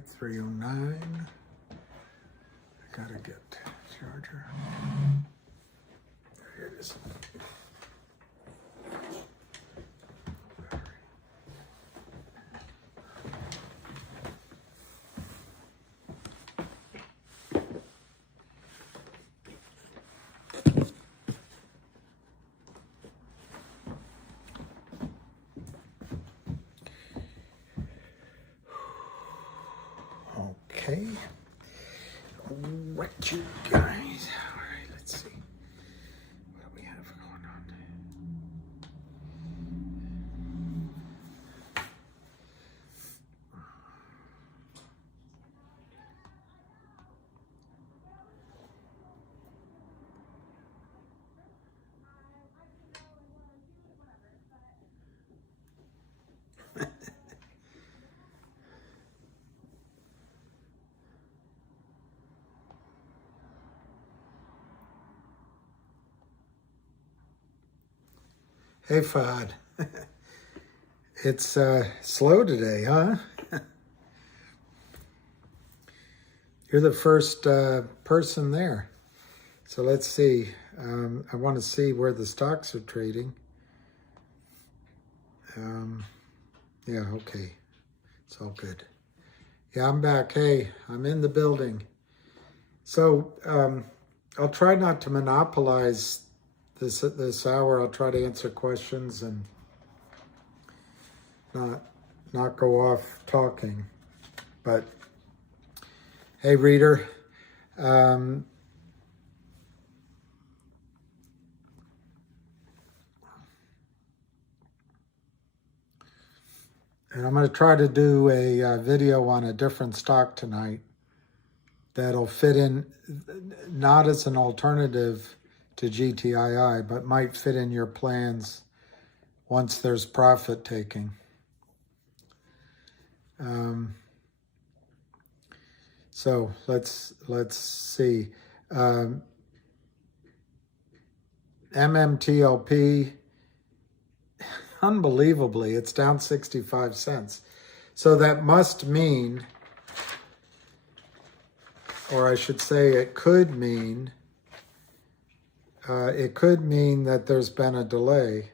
right, 309. I gotta get charger. There it is. Okay, what you guys, all right, let's see, what do we have going on? Hey, Fahad. It's slow today, huh? You're the first person there. So let's see. I want to see where the stocks are trading. Yeah, okay. It's all good. Yeah, I'm back. Hey, I'm in the building. So I'll try not to monopolize this hour. I'll try to answer questions and not go off talking. But hey, reader, and I'm going to try to do a video on a different stock tonight that'll fit in, not as an alternative to GTII, but might fit in your plans once there's profit taking. So let's see. MMTLP, unbelievably, it's down 65 cents. So that must mean, or I should say it could mean that there's been a delay.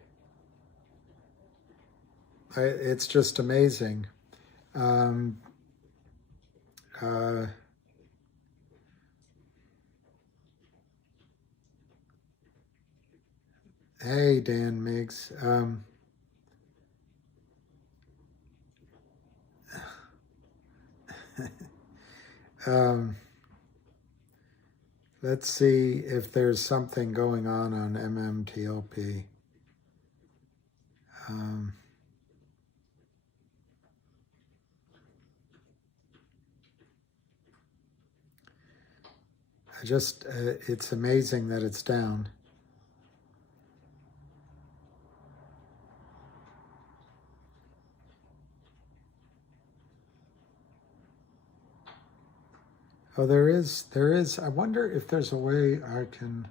It's just amazing. Hey, Dan Miggs. Let's see if there's something going on MMTLP. It's amazing that it's down. Oh, there is. I wonder if there's a way I can.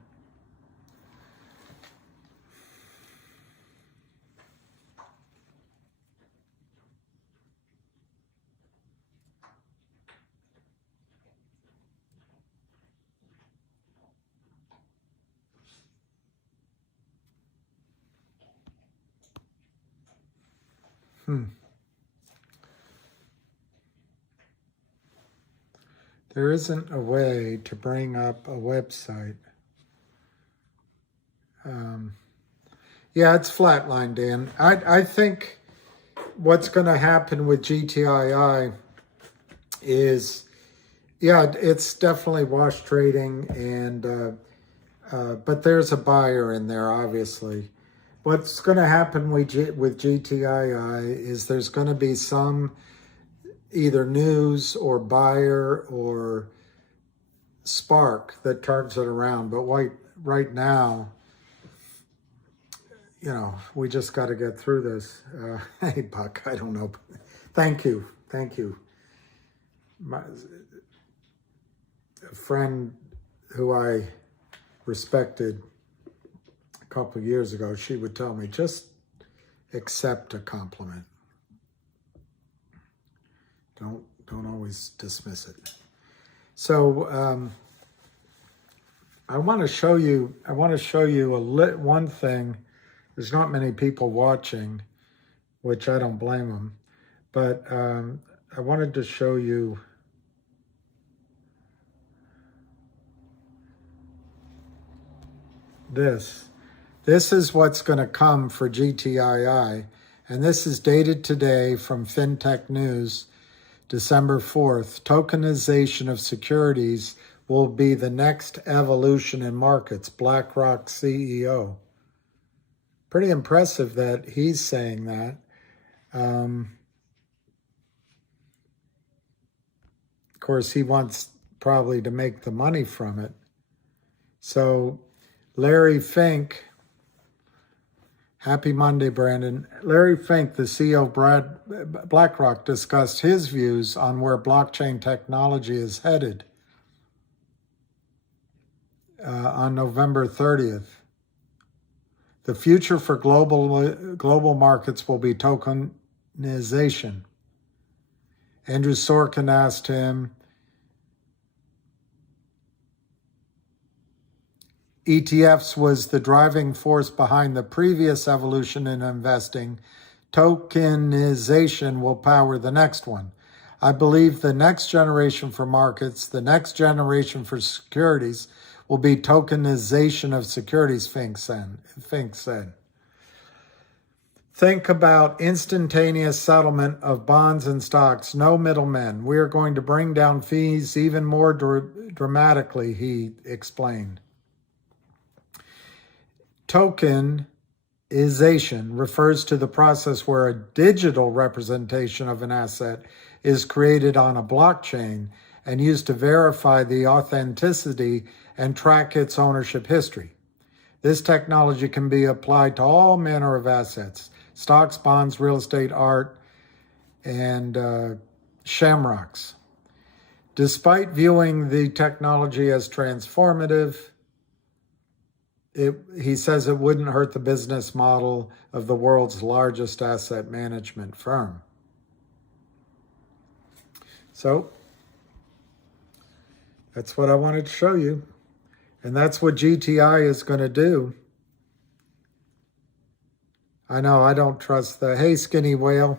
There isn't a way to bring up a website. Yeah, it's flatlined, Dan. I think what's going to happen with GTII is, yeah, it's definitely wash trading, and but there's a buyer in there, obviously. What's going to happen with GTII is there's going to be some either news or buyer or spark that turns it around. But right now, you know, we just got to get through this. Hey, Buck, I don't know. Thank you. A friend who I respected a couple of years ago, she would tell me, just accept a compliment. don't always dismiss it. So I want to show you one thing. There's not many people watching, which I don't blame them, but I wanted to show you this. This is what's going to come for GTII, and this is dated today from FinTech News, December 4th. Tokenization of securities will be the next evolution in markets, BlackRock CEO. Pretty impressive that he's saying that. Of course, he wants probably to make the money from it. So Larry Fink, happy Monday, Brandon. Larry Fink, the CEO of BlackRock, discussed his views on where blockchain technology is headed on November 30th. The future for global markets will be tokenization. Andrew Sorkin asked him, ETFs was the driving force behind the previous evolution in investing. Tokenization will power the next one. I believe the next generation for markets, the next generation for securities, will be tokenization of securities, Fink said. Think about instantaneous settlement of bonds and stocks, no middlemen. We are going to bring down fees even more dramatically, he explained. Tokenization refers to the process where a digital representation of an asset is created on a blockchain and used to verify the authenticity and track its ownership history. This technology can be applied to all manner of assets, stocks, bonds, real estate, art, and shamrocks. Despite viewing the technology as transformative, he says it wouldn't hurt the business model of the world's largest asset management firm. So that's what I wanted to show you. And that's what GTI is going to do. I know I don't trust the, hey, skinny whale.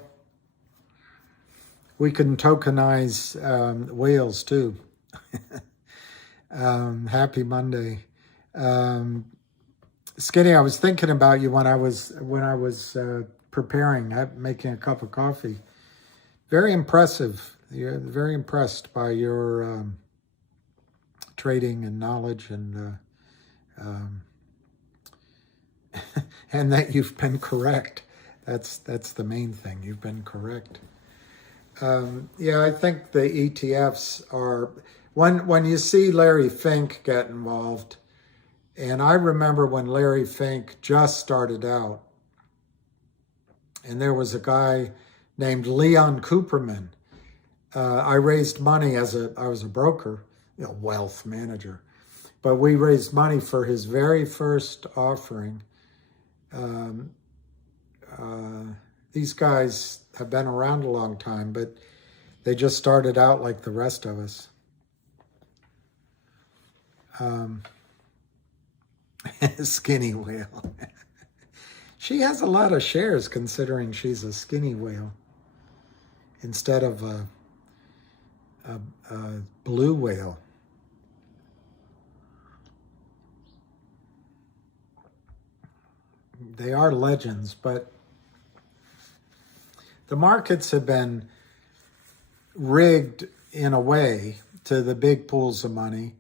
We can tokenize whales too. Happy Monday. Skinny, I was thinking about you when I was preparing, making a cup of coffee. Very impressive. You're very impressed by your trading and knowledge, and and that you've been correct. That's the main thing. You've been correct. Yeah, I think the ETFs are, when you see Larry Fink get involved, and I remember when Larry Fink just started out, and there was a guy named Leon Cooperman. I raised money I was a broker, wealth manager, but we raised money for his very first offering. These guys have been around a long time, but they just started out like the rest of us. Skinny whale. She has a lot of shares considering she's a skinny whale instead of a blue whale. They are legends, but the markets have been rigged in a way to the big pools of money.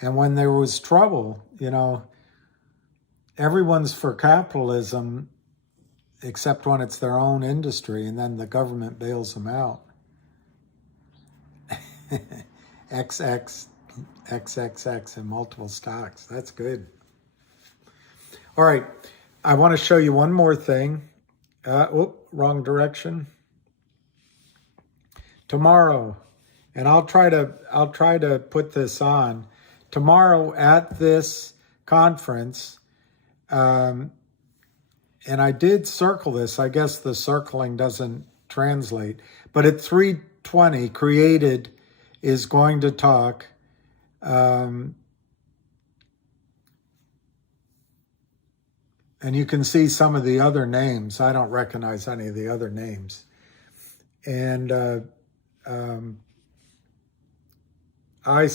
And when there was trouble, everyone's for capitalism except when it's their own industry, and then the government bails them out. XXX and multiple stocks. That's good. All right. I want to show you one more thing. Wrong direction. Tomorrow, and I'll try to put this on tomorrow at this conference. And I did circle this. I guess the circling doesn't translate. But at 3:20, created is going to talk. And you can see some of the other names. I don't recognize any of the other names. And I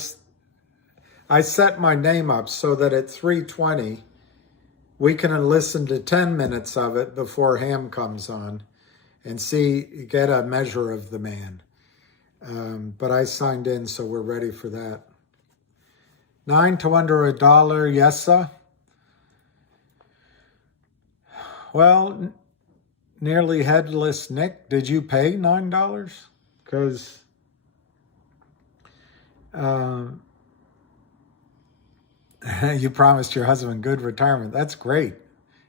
set my name up so that at 3:20, we can listen to 10 minutes of it before Ham comes on and get a measure of the man. But I signed in, so we're ready for that. 9 to under $1, yes, sir. Well, nearly headless Nick, did you pay $9? Because you promised your husband good retirement. That's great.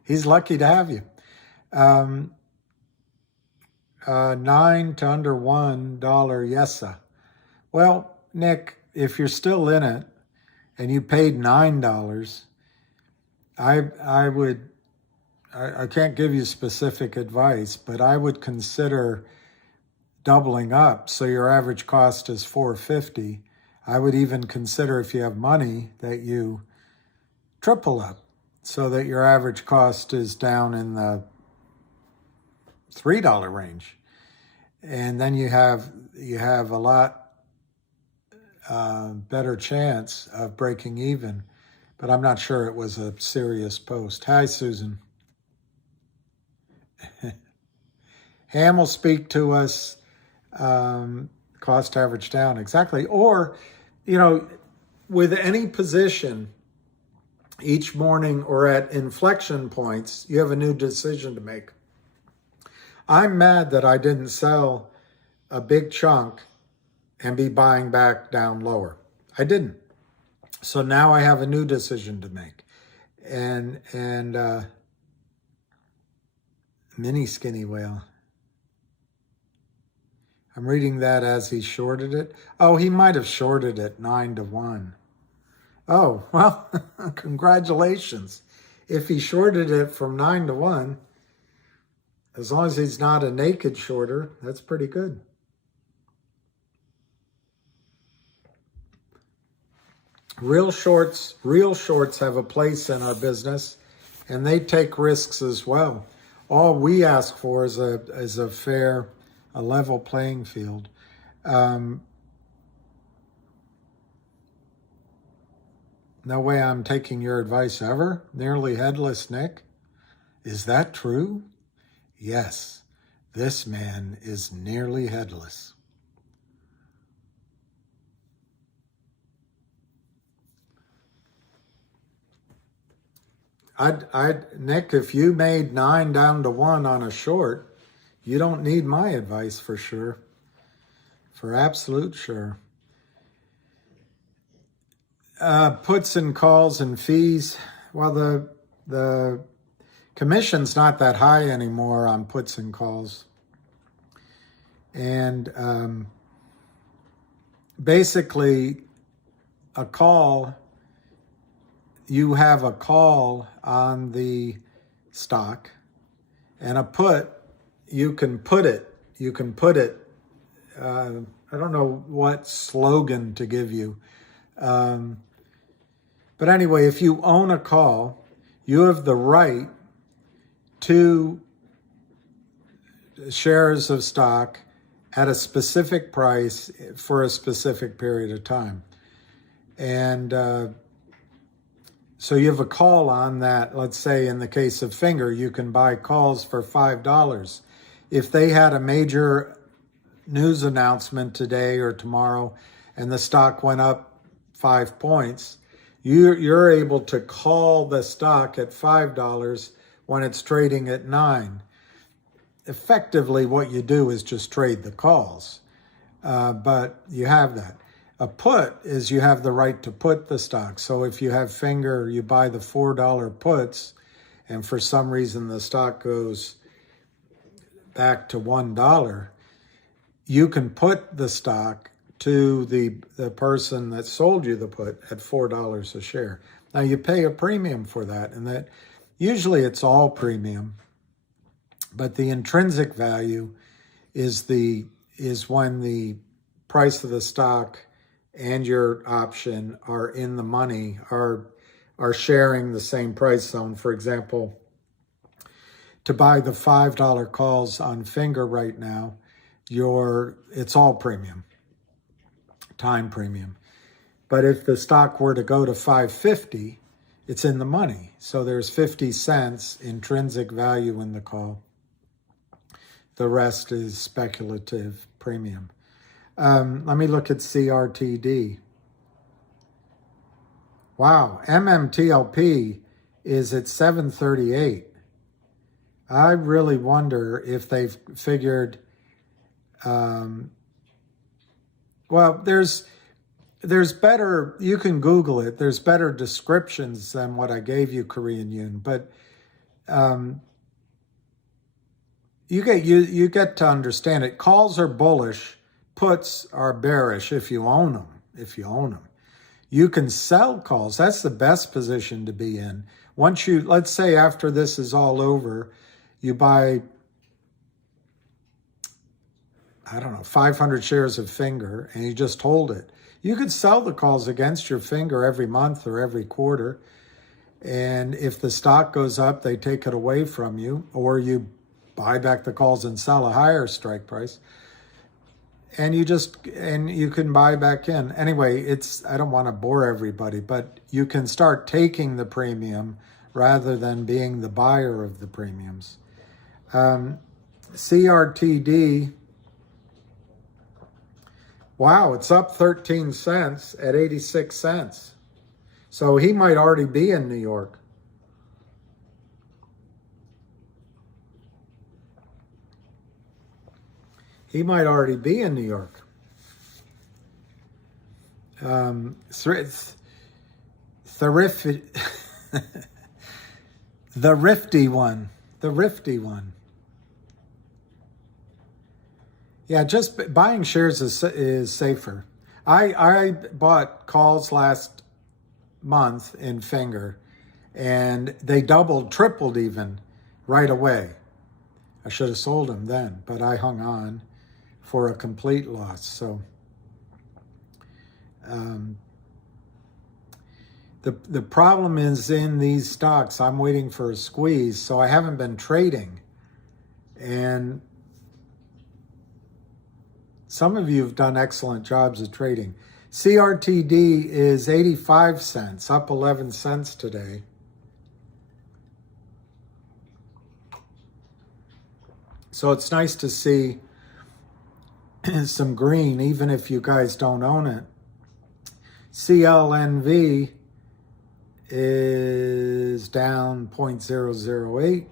He's lucky to have you. 9 to under $1, yes, sir. Well, Nick, if you're still in it and you paid $9, I can't give you specific advice, but I would consider doubling up so your average cost is $4.50. I would even consider, if you have money, that you triple up so that your average cost is down in the $3 range. And then you have a lot better chance of breaking even. But I'm not sure it was a serious post. Hi, Susan. Ham will speak to us, cost average down, exactly. Or, with any position, each morning or at inflection points, you have a new decision to make. I'm mad that I didn't sell a big chunk and be buying back down lower. I didn't. So now I have a new decision to make. And mini skinny whale. I'm reading that as he shorted it. Oh, he might have shorted it 9 to 1. Oh, well, congratulations. If he shorted it from 9 to 1, as long as he's not a naked shorter, that's pretty good. Real shorts have a place in our business, and they take risks as well. All we ask for is a fair, a level playing field. No way I'm taking your advice ever. Nearly headless Nick. Is that true? Yes, this man is nearly headless. Nick, if you made 9 down to 1 on a short, you don't need my advice for sure. For absolute sure. Puts and calls and fees. Well, the commission's not that high anymore on puts and calls. And basically, a call, you have a call on the stock, and a put, you can put it. I don't know what slogan to give you. But anyway, if you own a call, you have the right to shares of stock at a specific price for a specific period of time. And so you have a call on that. Let's say in the case of Finger, you can buy calls for $5. If they had a major news announcement today or tomorrow and the stock went up 5 points, you're able to call the stock at $5 when it's trading at 9. Effectively, what you do is just trade the calls, but you have that. A put is you have the right to put the stock. So if you have Finger, you buy the $4 puts, and for some reason the stock goes back to $1, you can put the stock to the person that sold you the put at $4 a share. Now you pay a premium for that, and that usually it's all premium, but the intrinsic value is when the price of the stock and your option are in the money, are sharing the same price zone. For example, to buy the $5 calls on Finger right now, it's all premium, time premium. But if the stock were to go to 550, it's in the money. So there's 50 cents intrinsic value in the call. The rest is speculative premium. Let me look at CRTD. Wow, MMTLP is at 738. I really wonder if they've figured, well, there's better, you can Google it, there's better descriptions than what I gave you, Korean Yun, but you get to understand it. Calls are bullish, puts are bearish if you own them. You can sell calls. That's the best position to be in. Once let's say after this is all over, you buy, I don't know, 500 shares of Finger, and you just hold it. You could sell the calls against your Finger every month or every quarter. And if the stock goes up, they take it away from you, or you buy back the calls and sell a higher strike price. And you can buy back in. Anyway, I don't want to bore everybody, but you can start taking the premium rather than being the buyer of the premiums. CRTD, wow, it's up 13 cents at 86 cents. So he might already be in New York. He might already be in New York. The Rifty one. Yeah, just buying shares is safer. I bought calls last month in Finger, and they doubled, tripled even right away. I should have sold them then, but I hung on for a complete loss. So the problem is in these stocks, I'm waiting for a squeeze, so I haven't been trading. And some of you have done excellent jobs of trading. CRTD is 85 cents, up 11 cents today. So it's nice to see some green, even if you guys don't own it. CLNV is down 0.008.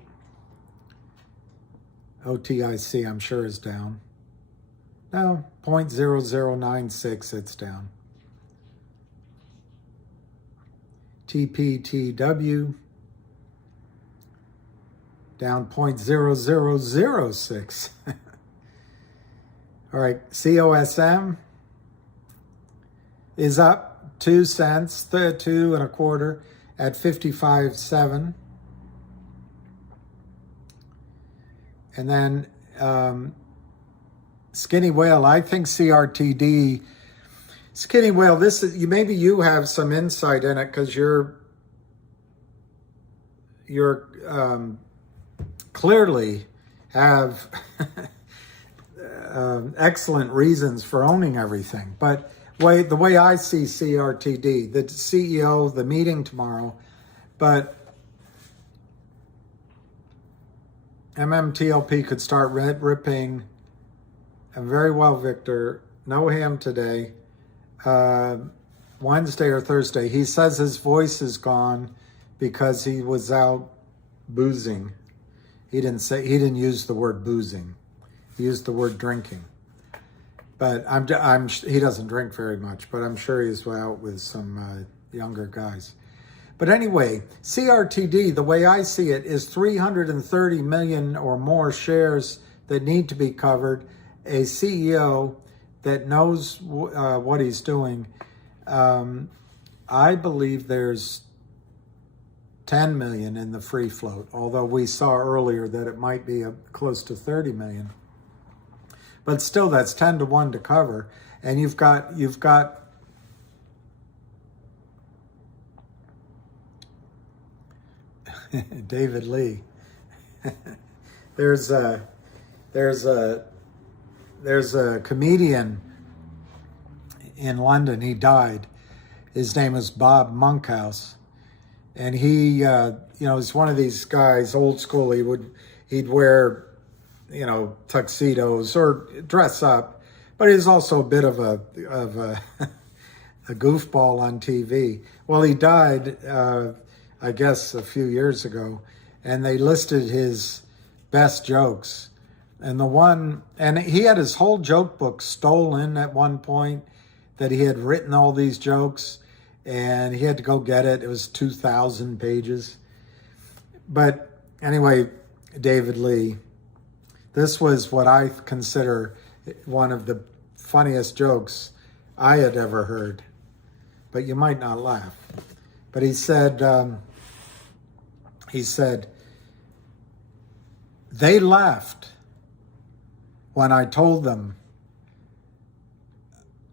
OTIC, I'm sure, is down. No, 0.0096, it's down. TPTW, down 0.0006. All right, COSM is up 2 cents, 2 1/4 at 55.7. And then Skinny Whale, I think CRTD, Skinny Whale, maybe you have some insight in it because you're clearly have excellent reasons for owning everything. But the way I see CRTD, the CEO, the meeting tomorrow, but MMTLP could start ripping, and very well, Victor, no ham today, Wednesday or Thursday. He says his voice is gone because he was out boozing. He didn't use the word boozing. He used the word drinking. But he doesn't drink very much, but I'm sure he's out with some younger guys. But anyway, CRTD, the way I see it, is 330 million or more shares that need to be covered, a CEO that knows what he's doing. I believe there's 10 million in the free float, although we saw earlier that it might be close to 30 million. but still that's 10 to 1 to cover. And you've got David Lee. There's a comedian in London. He died. His name is Bob Monkhouse, and he, he's one of these guys, old school. He'd wear, tuxedos or dress up, but he's also a bit of a a goofball on TV. Well, he died, I guess, a few years ago, and they listed his best jokes. And he had his whole joke book stolen at one point, that he had written all these jokes, and he had to go get it. It was 2,000 pages. But anyway, David Lee, this was what I consider one of the funniest jokes I had ever heard. But you might not laugh. But he said, they laughed when I told them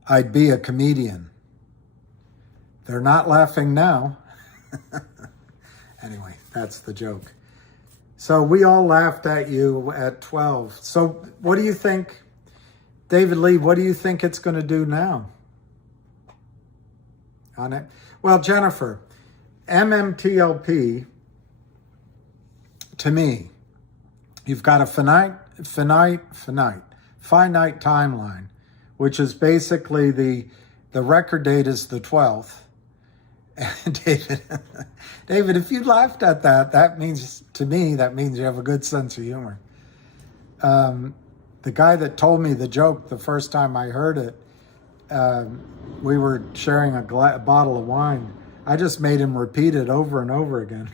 I'd be a comedian. They're not laughing now. Anyway, that's the joke. So we all laughed at you at 12. So what do you think, David Lee, what do you think it's going to do now? On it? Well, Jennifer, MMTLP, to me, you've got a finite timeline, which is basically the record date is the 12th. And David, if you laughed at that means, to me, that means you have a good sense of humor. The guy that told me the joke the first time I heard it, we were sharing a bottle of wine. I just made him repeat it over and over again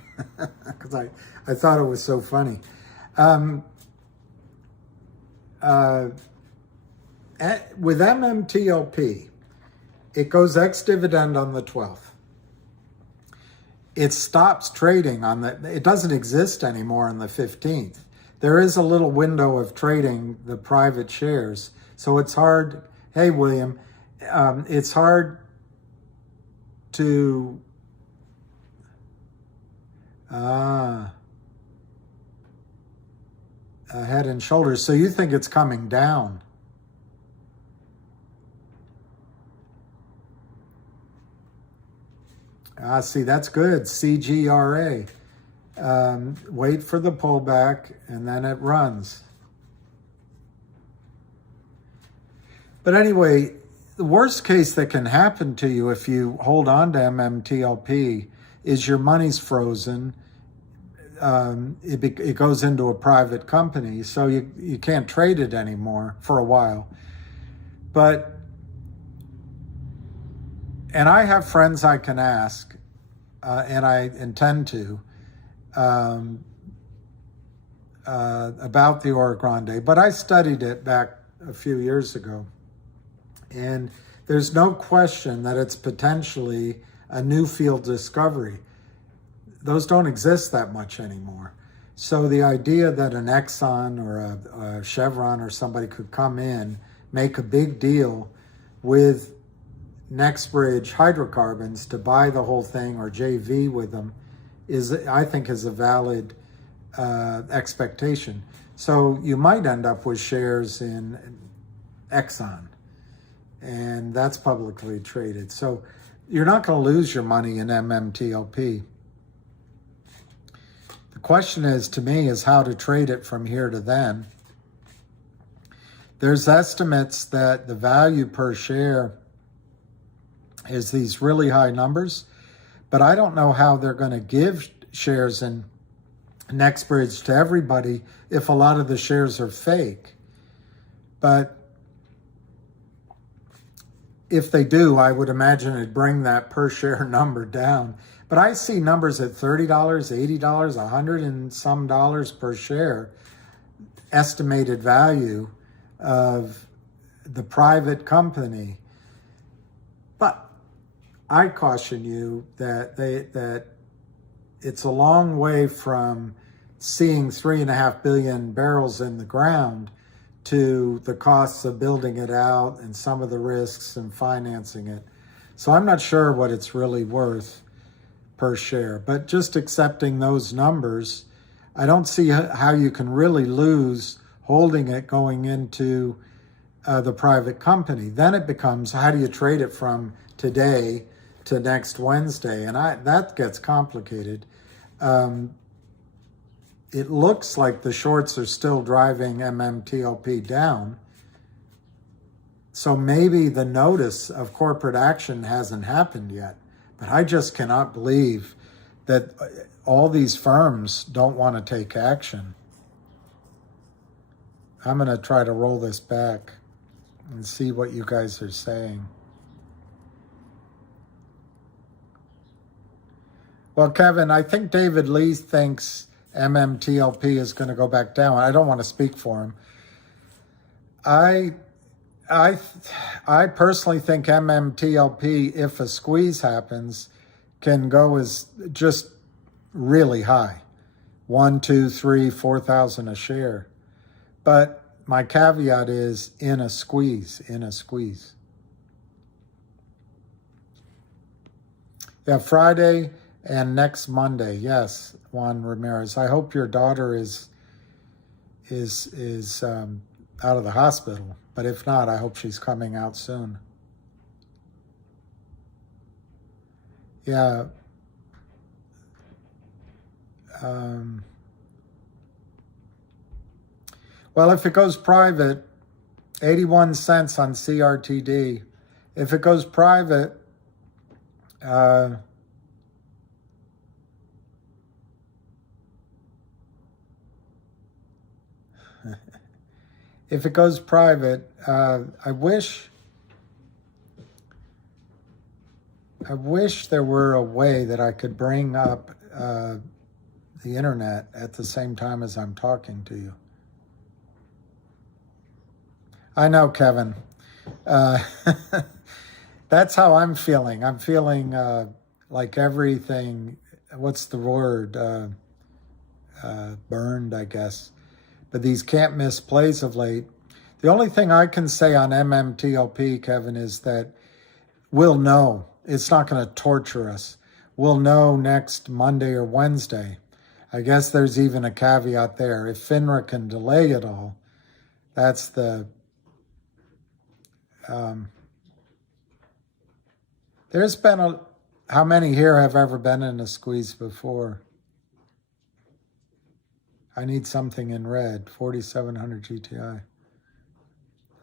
because I thought it was so funny. With MMTLP, it goes ex-dividend on the 12th. It stops trading it doesn't exist anymore on the 15th. There is a little window of trading the private shares. So it's hard, hey, William, it's hard to, head and shoulders. So you think it's coming down? See, that's good. CGRA. Wait for the pullback, and then it runs. But anyway, the worst case that can happen to you if you hold on to MMTLP is your money's frozen. It goes into a private company, so you can't trade it anymore for a while. And I have friends I can ask, and I intend to, about the Oro Grande, but I studied it back a few years ago. And there's no question that it's potentially a new field discovery. Those don't exist that much anymore. So the idea that an Exxon or a Chevron or somebody could come in, make a big deal with NextBridge hydrocarbons to buy the whole thing or JV with them I think is a valid expectation. So you might end up with shares in Exxon, and that's publicly traded. So you're not going to lose your money in MMTLP. The question is, to me, is how to trade it from here to then. There's estimates that the value per share is these really high numbers, but I don't know how they're going to give shares in NextBridge to everybody if a lot of the shares are fake. But if they do, I would imagine it'd bring that per share number down. But I see numbers at $30, $80, $100 and some dollars per share, estimated value of the private company. But I caution you that it's a long way from seeing 3.5 billion barrels in the ground to the costs of building it out and some of the risks and financing it. So I'm not sure what it's really worth per share, but just accepting those numbers, I don't see how you can really lose holding it going into the private company. Then it becomes, how do you trade it from today to next Wednesday? And that gets complicated. It looks like the shorts are still driving MMTLP down. So maybe the notice of corporate action hasn't happened yet. But I just cannot believe that all these firms don't want to take action. I'm going to try to roll this back and see what you guys are saying. Well, Kevin, I think David Lee thinks MMTLP is going to go back down. I don't want to speak for him. I personally think MMTLP, if a squeeze happens, can go as just really high. 1, 2, 3, 4,000 a share. But my caveat is in a squeeze. Yeah, Friday and next Monday. Yes, Juan Ramirez. I hope your daughter is out of the hospital. But if not, I hope she's coming out soon. Yeah. Well, if it goes private, 81 cents on CRTD. If it goes private, if it goes private, I wish there were a way that I could bring up the internet at the same time as I'm talking to you. I know, Kevin. That's how I'm feeling. I'm feeling like everything, what's the word? Burned, I guess. But these can't miss plays of late. The only thing I can say on MMTLP, Kevin, is that we'll know. It's not going to torture us. We'll know next Monday or Wednesday. I guess there's even a caveat there. If FINRA can delay it all, that's the... there's been how many here have ever been in a squeeze before? I need something in red. 4700 GTI.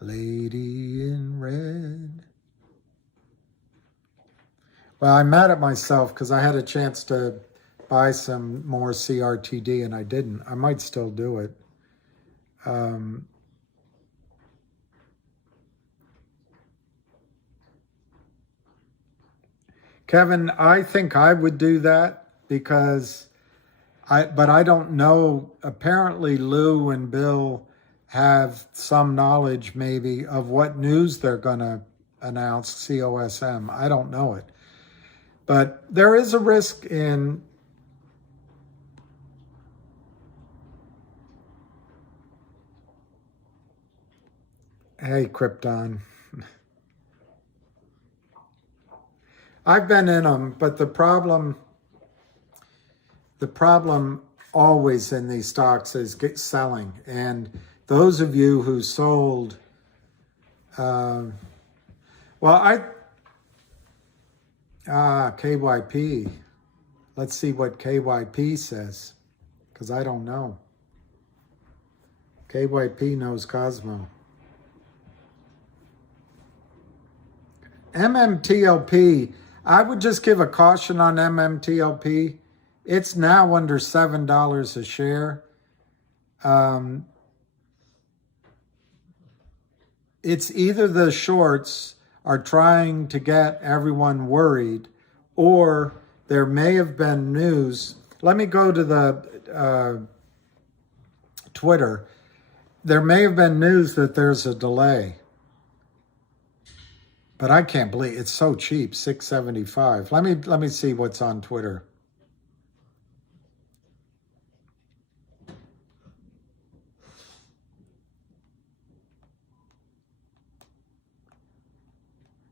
Lady in red. Well, I'm mad at myself because I had a chance to buy some more CRTD and I didn't. I might still do it. Kevin, I think I would do that because but I don't know. Apparently Lou and Bill have some knowledge maybe of what news they're going to announce, COSM. I don't know it. But there is a risk in hey, Krypton. I've been in them, but the problem always in these stocks is selling. And those of you who sold, KYP. Let's see what KYP says, because I don't know. KYP knows Cosmo. MMTLP, I would just give a caution on MMTLP. It's now under $7 a share. It's either the shorts are trying to get everyone worried, or there may have been news. Let me go to the Twitter. There may have been news that there's a delay. But I can't believe it's so cheap, $6.75. Let me see what's on Twitter.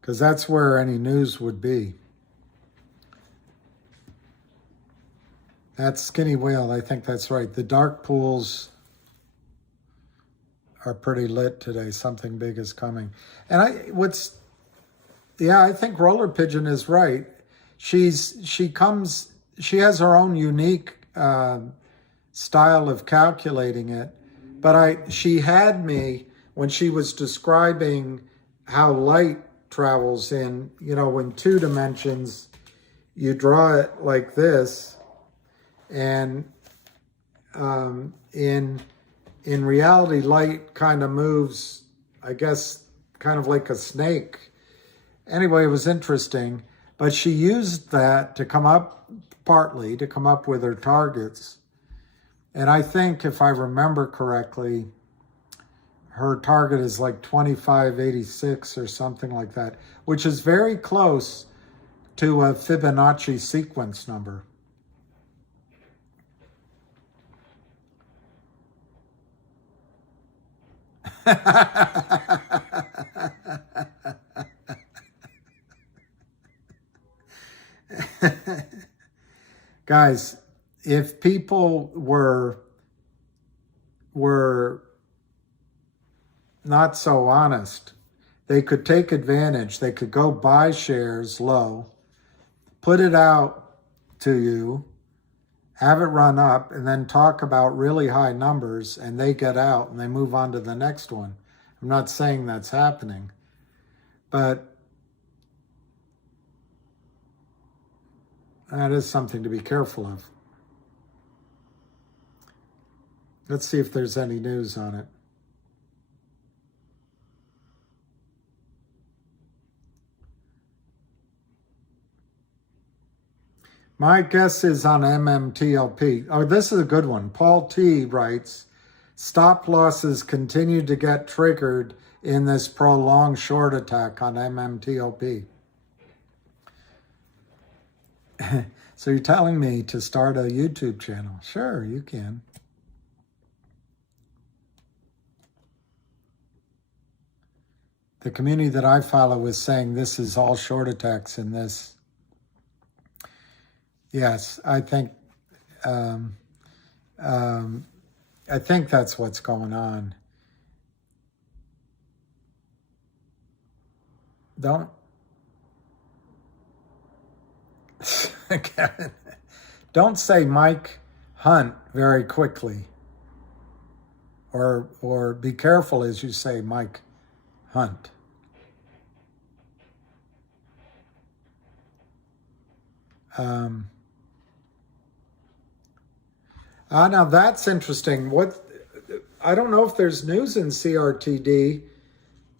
because that's where any news would be. That's skinny whale. I think that's right. The dark pools are pretty lit today. Something big is coming. And I think Roller Pigeon is right. She has her own unique style of calculating it. But she had me when she was describing how light travels in, in 2 dimensions, you draw it like this, and in reality, light kind of moves, I guess, kind of like a snake. Anyway, it was interesting, but she used that to come up with her targets. And I think, if I remember correctly, her target is like 2586 or something like that, which is very close to a Fibonacci sequence number. Guys, if people were not so honest, they could take advantage. They could go buy shares low, put it out to you, have it run up, and then talk about really high numbers, and they get out and they move on to the next one. I'm not saying that's happening, but that is something to be careful of. Let's see if there's any news on it. My guess is on MMTLP. Oh, this is a good one. Paul T. writes, stop losses continue to get triggered in this prolonged short attack on MMTLP. So you're telling me to start a YouTube channel? Sure, you can. The community that I follow is saying this is all short attacks in this. Yes, I think that's what's going on. Don't say Mike Hunt very quickly, or be careful as you say Mike Hunt. Now that's interesting. I don't know if there's news in CRTD,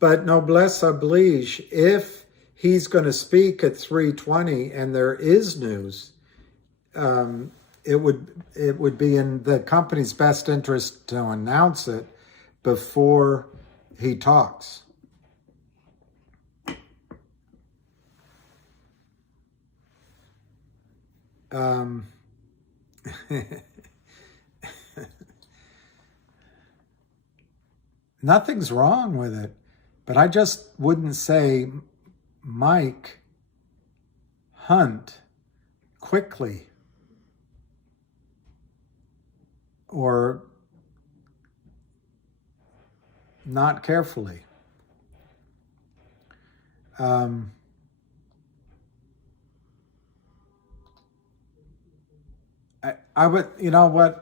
but noblesse oblige, if he's going to speak at 3:20 and there is news, it would be in the company's best interest to announce it before he talks. Nothing's wrong with it, but I just wouldn't say Mike Hunt quickly or not carefully. I would, you know what,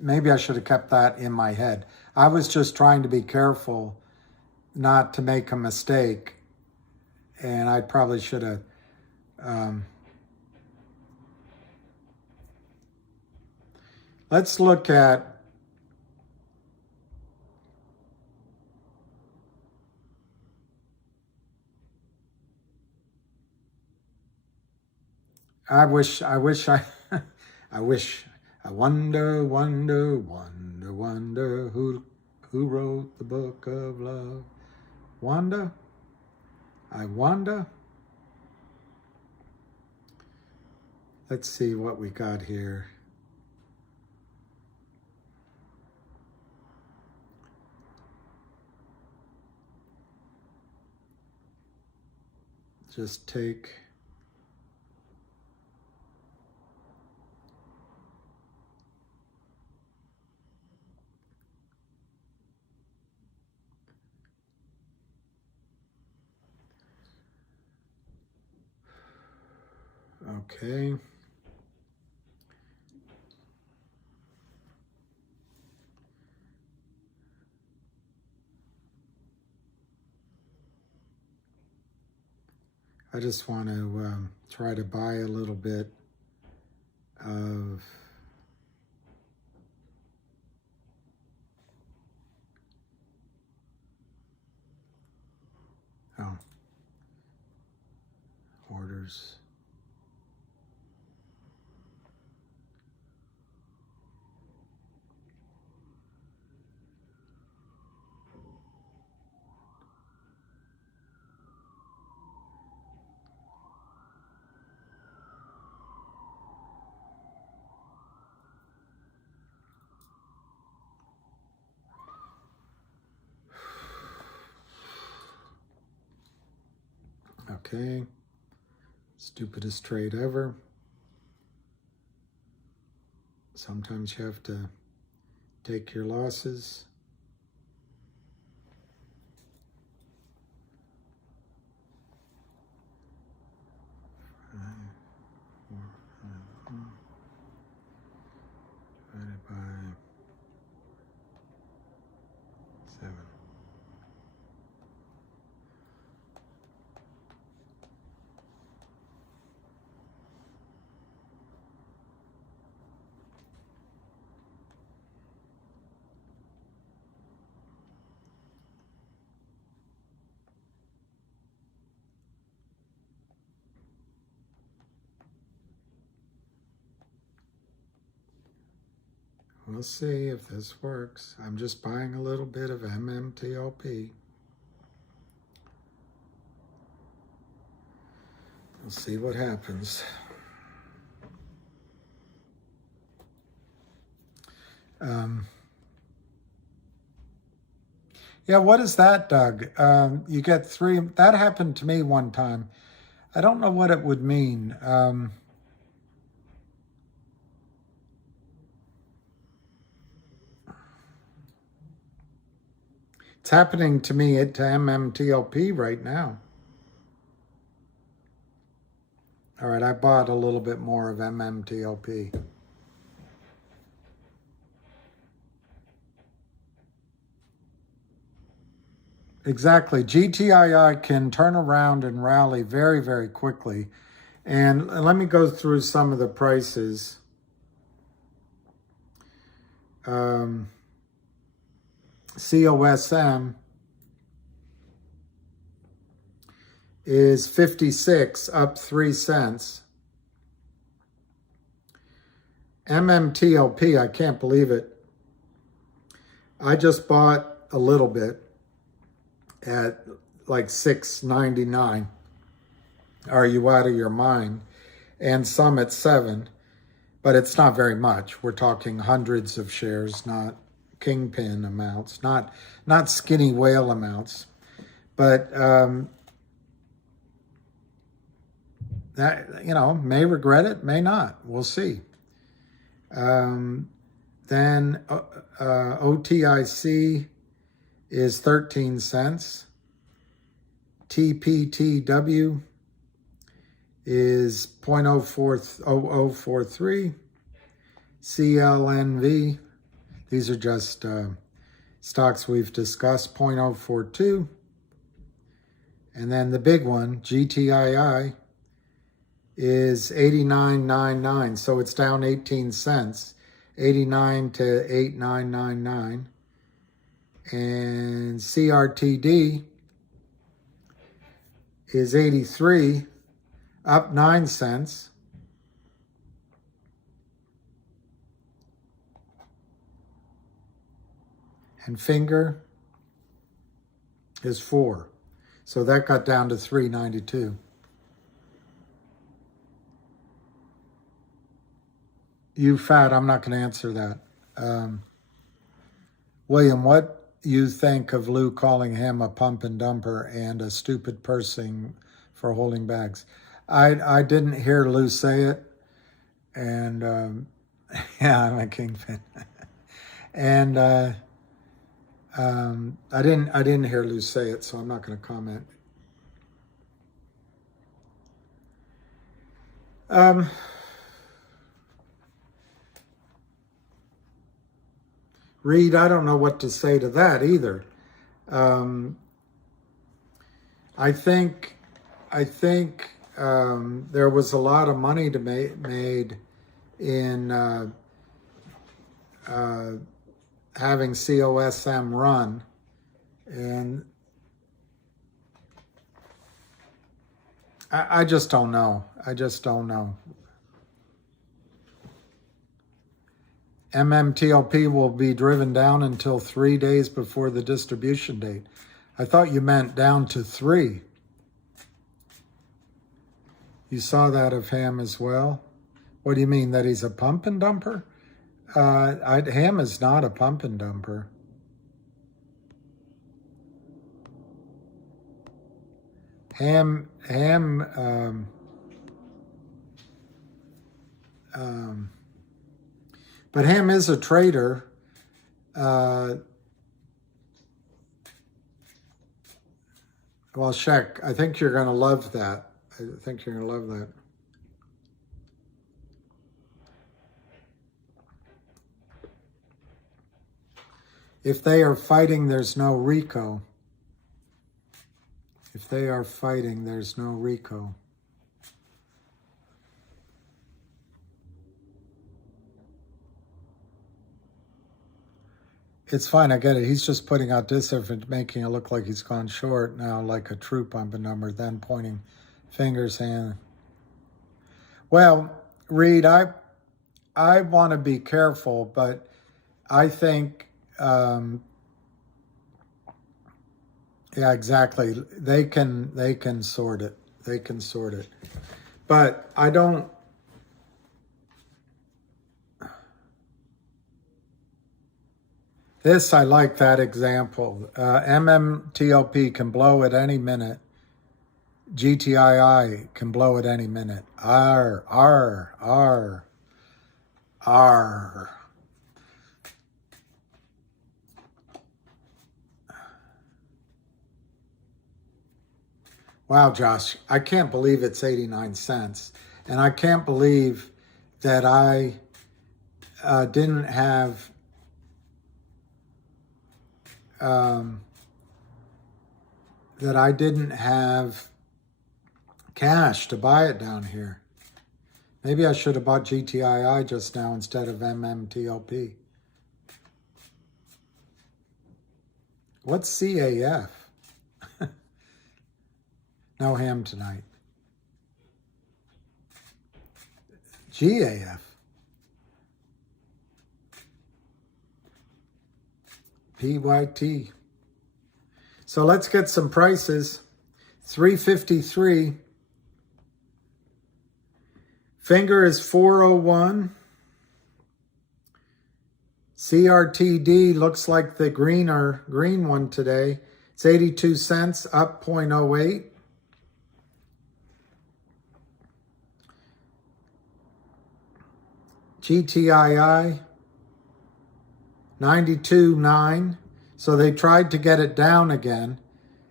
maybe I should have kept that in my head. I was just trying to be careful not to make a mistake, and I probably should have, let's look at, I wonder who wrote the book of love. I wonder. Let's see what we got here. just take okay. I just want to try to buy a little bit of orders. Okay, stupidest trade ever. Sometimes you have to take your losses. Divided by 7. We'll see if this works. I'm just buying a little bit of MMTLP. We'll see what happens. Yeah, what is that, Doug? You get 3. That happened to me one time. I don't know what it would mean. It's happening to me to MMTLP right now. All right, I bought a little bit more of MMTLP. Exactly. GTII can turn around and rally very, very quickly. And let me go through some of the prices. COSM is 56, up 3 cents. MMTLP, I can't believe it. I just bought a little bit at like $6.99. Are you out of your mind? And some at 7, but it's not very much. We're talking hundreds of shares, not kingpin amounts, not skinny whale amounts. But that, you know, may regret it, may not. We'll see. Then OTIC is 13 cents. TPTW is 0.0043. CLNV, these are just stocks we've discussed, 0.042. And then the big one, GTII, is 89.99, so it's down 18 cents, 89 to 89.99. And CRTD is 83, up 9 cents. And Finger is 4. So that got down to 3.92. You fat, I'm not going to answer that. William, what you think of Lou calling him a pump and dumper and a stupid person for holding bags. I didn't hear Lou say it, and yeah, I'm a kingpin. And I didn't hear Lou say it, so I'm not going to comment. Reed, I don't know what to say to that either. I think there was a lot of money to made in having COSM run, and I just don't know. I just don't know. MMTLP will be driven down until 3 days before the distribution date. I thought you meant down to 3. You saw that of Ham as well? What do you mean, that he's a pump and dumper? Ham is not a pump and dumper. But Ham is a trader. Well, Shek, I think you're going to love that. I think you're going to love that. If they are fighting, there's no RICO. If they are fighting, there's no RICO. It's fine, I get it. He's just putting out this effort, making it look like he's gone short now, like a true pump and number, then pointing fingers and... Well, Reed, I want to be careful, but I think... yeah, exactly. They can sort it. They can sort it. But I don't... This, I like that example. MMTLP can blow at any minute. GTII can blow at any minute. R. Wow, Josh, I can't believe it's 89 cents. And I can't believe that I didn't have... that I didn't have cash to buy it down here. Maybe I should have bought GTII just now instead of MMTLP. What's CAF? No Ham tonight. GAF. PYT. So let's get some prices. 353. Finger is 401. CRTD looks like the green one today. It's 82 cents, up 0.08. GTII 92.9. So they tried to get it down again.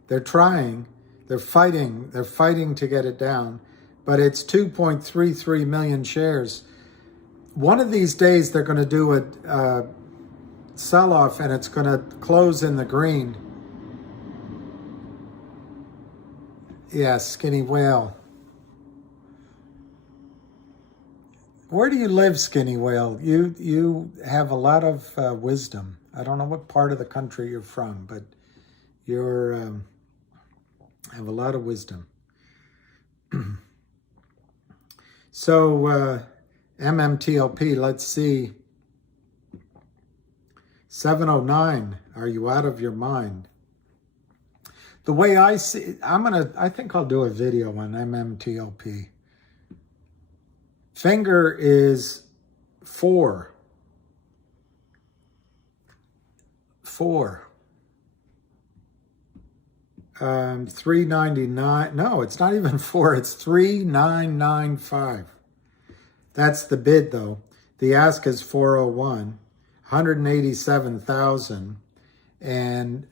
They're trying. They're fighting. They're fighting to get it down. But it's 2.33 million shares. One of these days they're going to do a sell-off and it's going to close in the green. Yeah, Skinny Whale. Where do you live, Skinny Whale? You have a lot of wisdom. I don't know what part of the country you're from, but you're have a lot of wisdom. So MMTLP, let's see. 709. Are you out of your mind? The way I see, I think I'll do a video on MMTLP. Finger is 4. $3.99. No, it's not even 4. It's $3,995. That's the bid though. The ask is 401, 187,000, and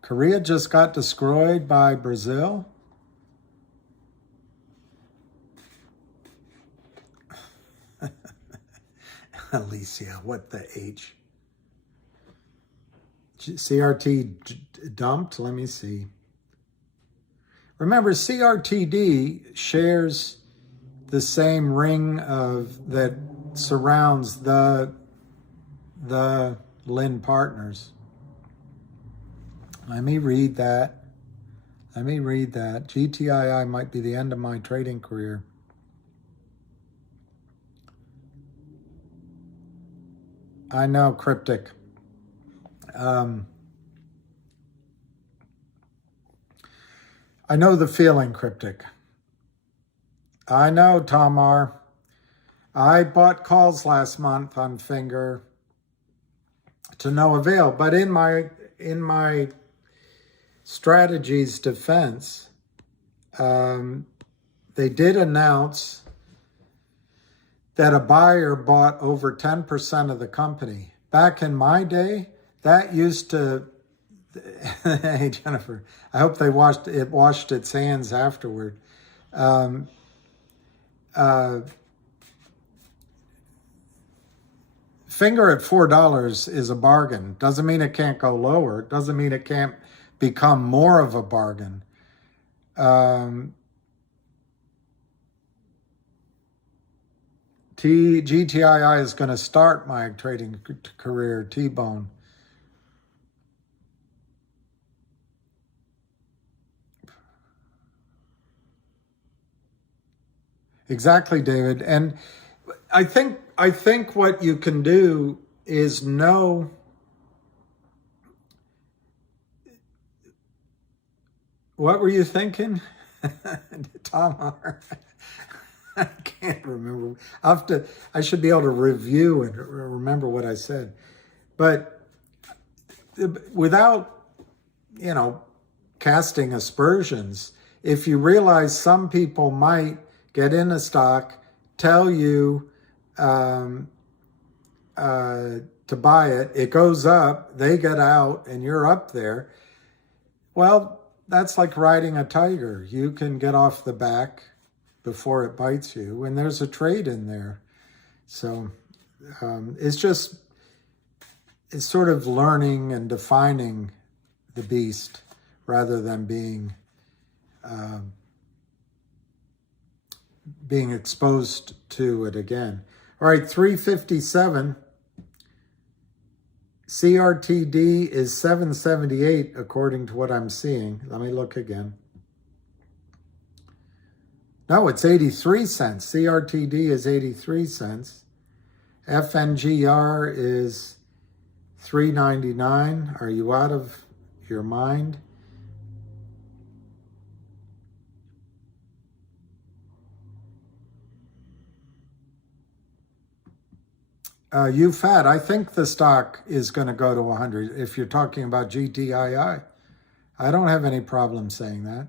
Korea just got destroyed by Brazil. Alicia, what the H? CRT dumped? Let me see. Remember, CRTD shares the same ring that surrounds the Lin Partners. Let me read that. GTII might be the end of my trading career. I know, Cryptic. I know the feeling, Cryptic. I know, Tamar. I bought calls last month on Finger to no avail, but in my strategy's defense, they did announce that a buyer bought over 10% of the company. Back in my day, that used to, hey Jennifer, I hope they washed its hands afterward. Finger at $4 is a bargain. Doesn't mean it can't go lower. Doesn't mean it can't become more of a bargain. GTII is going to start my trading career, T-Bone. Exactly, David. And I think what you can do is know what were you thinking? Tamar. I can't remember. I should be able to review and remember what I said. But without, casting aspersions, if you realize some people might get in a stock, tell you to buy it, it goes up, they get out, and you're up there, well, that's like riding a tiger. You can get off the back before it bites you, and there's a trade in there. So it's sort of learning and defining the beast rather than being exposed to it again. All right, 357. CRTD is 778 according to what I'm seeing. Let me look again. No, it's 83 cents. CRTD is 83 cents. FNGR is $3.99. Are you out of your mind? UFAT, I think the stock is going to go to 100 if you're talking about GTII. I don't have any problem saying that.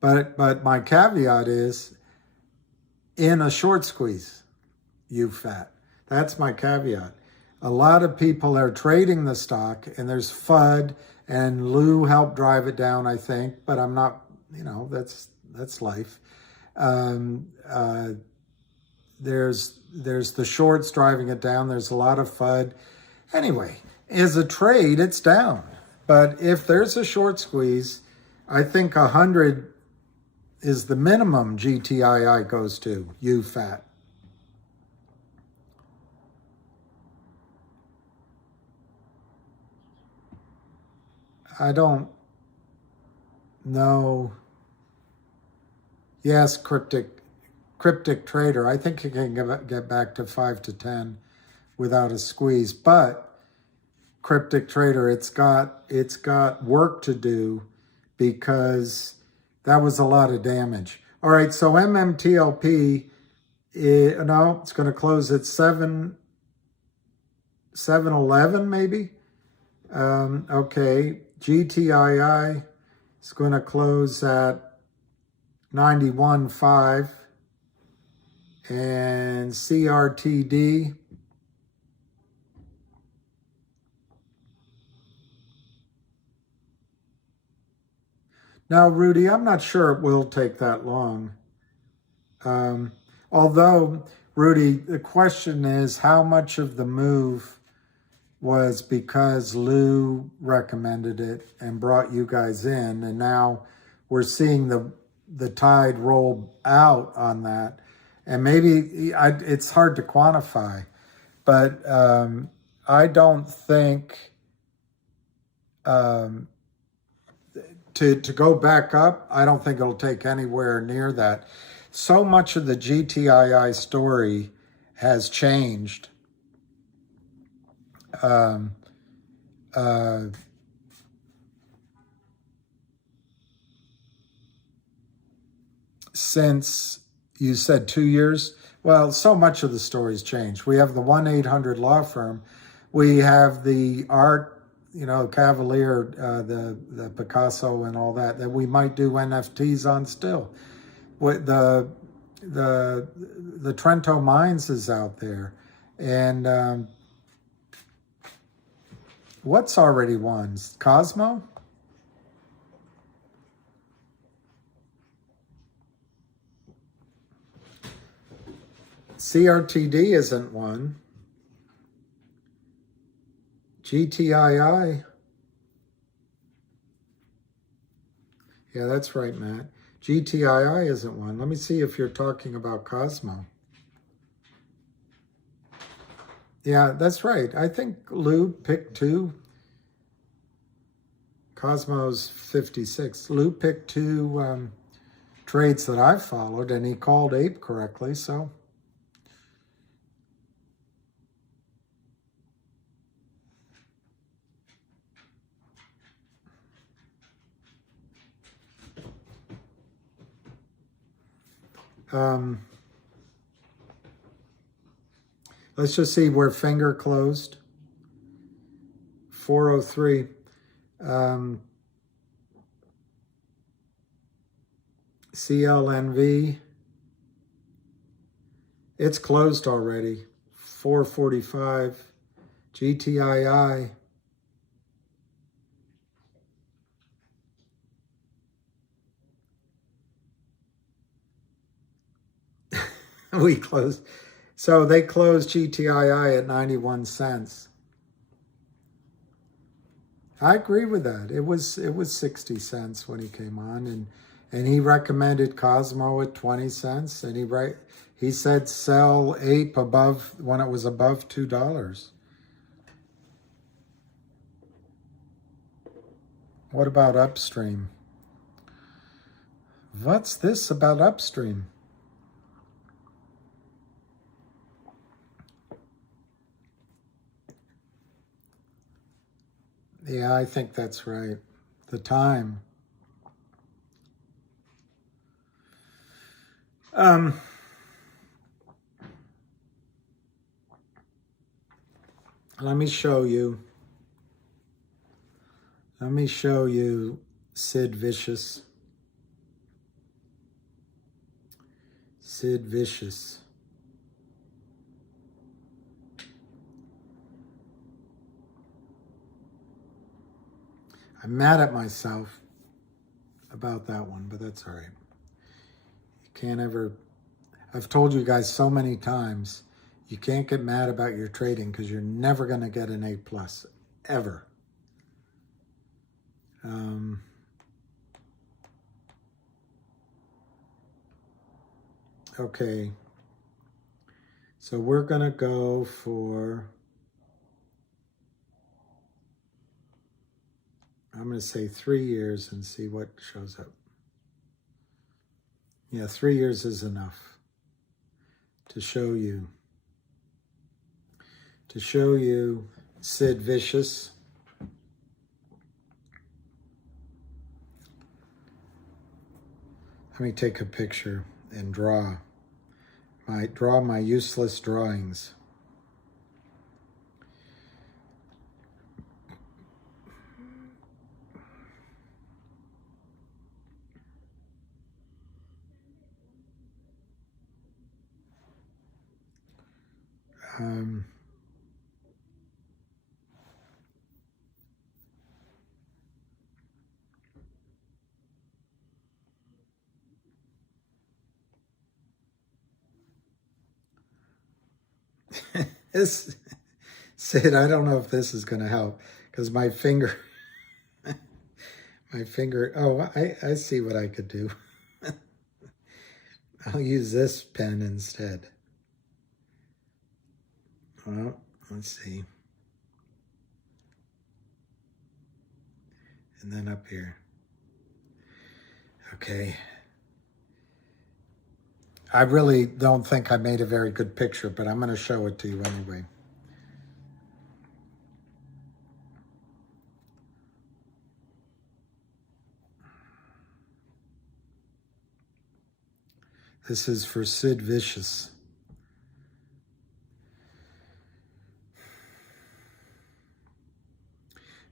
But my caveat is in a short squeeze, UFAT. That's my caveat. A lot of people are trading the stock, and there's FUD, and Lou helped drive it down, I think, but I'm not, that's life. There's the shorts driving it down. There's a lot of FUD. Anyway, as a trade, it's down. But if there's a short squeeze, I think 100 is the minimum GTII goes to, UFAT. I don't know. Yes, Cryptic Trader. I think you can get back to 5 to 10 without a squeeze. But Cryptic Trader, it's got work to do because that was a lot of damage. All right, so MMTLP, it's going to close at 7. 711 maybe. Okay, GTII is going to close at 91.5, and CRTD now, Rudy, I'm not sure it will take that long. Although, Rudy, the question is how much of the move was because Lou recommended it and brought you guys in, and now we're seeing the tide roll out on that. And maybe it's hard to quantify, but I don't think to go back up, I don't think it'll take anywhere near that. So much of the GTII story has changed. Since you said 2 years, well, so much of the story's changed. We have the 1-800 law firm. We have the art, Cavalier, the Picasso and all that we might do NFTs on still. What the Trento Mines is out there, and what's already won? Cosmo? CRTD isn't one. GTII. Yeah, that's right, Matt. GTII isn't one. Let me see if you're talking about Cosmo. Yeah, that's right. I think Lou picked 2. Cosmo's 56. Lou picked 2 trades that I followed, and he called Ape correctly, so. Let's just see where Finger closed. 403. CLNV. It's closed already. 445. GTII. We closed. So they closed GTII at 91 cents. I agree with that. It was 60 cents when he came on, and he recommended Cosmo at 20 cents, and he said sell Ape above when it was above $2. What about Upstream? What's this about Upstream? Yeah, I think that's right. The time. Let me show you. Let me show you Sid Vicious. Sid Vicious. I'm mad at myself about that one, but that's all right. You can't ever, I've told you guys so many times, you can't get mad about your trading because you're never going to get an A+, ever. Okay, so we're going to go for, I'm going to say 3 years and see what shows up. Yeah, 3 years is enough to show you Sid Vicious. Let me take a picture and draw my useless drawings. Um, this, Sid, I don't know if this is going to help because my finger, oh, I see what I could do. I'll use this pen instead. Well, let's see. And then up here. Okay. I really don't think I made a very good picture, but I'm going to show it to you anyway. This is for Sid Vicious.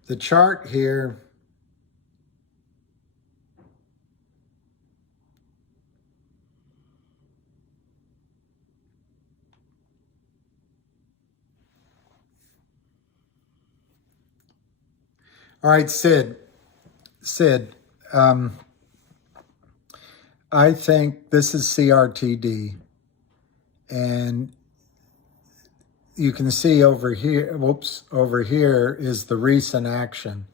The chart here, all right, Sid, I think this is CRTD, and you can see over here, whoops, over here is the recent action,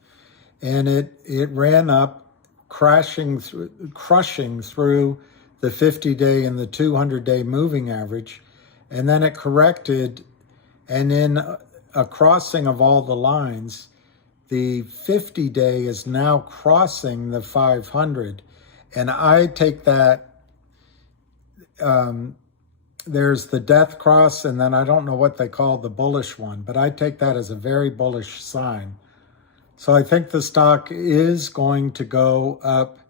and it ran up, crushing through the 50-day and the 200-day moving average, and then it corrected, and in a crossing of all the lines, the 50-day is now crossing the 500. And I take that, there's the death cross, and then I don't know what they call the bullish one, but I take that as a very bullish sign. So I think the stock is going to go up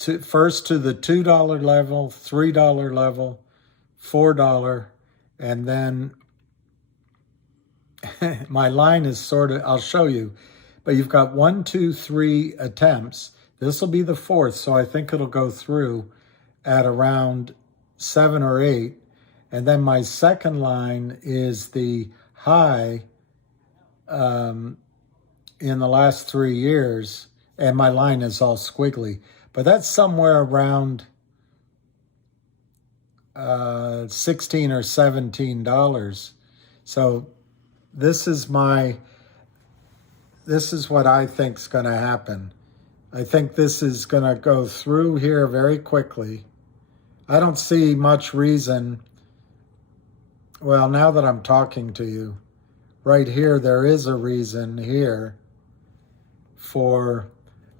to first to the $2 level, $3 level, $4, and then my line is sort of, I'll show you, but you've got 1, 2, 3 attempts. This will be the fourth, so I think it'll go through at around 7 or 8. And then my second line is the high in the last 3 years, and my line is all squiggly. But that's somewhere around $16 or $17. So this is what I think is going to happen. I think this is going to go through here very quickly. I don't see much reason. Well, now that I'm talking to you, right here, there is a reason here for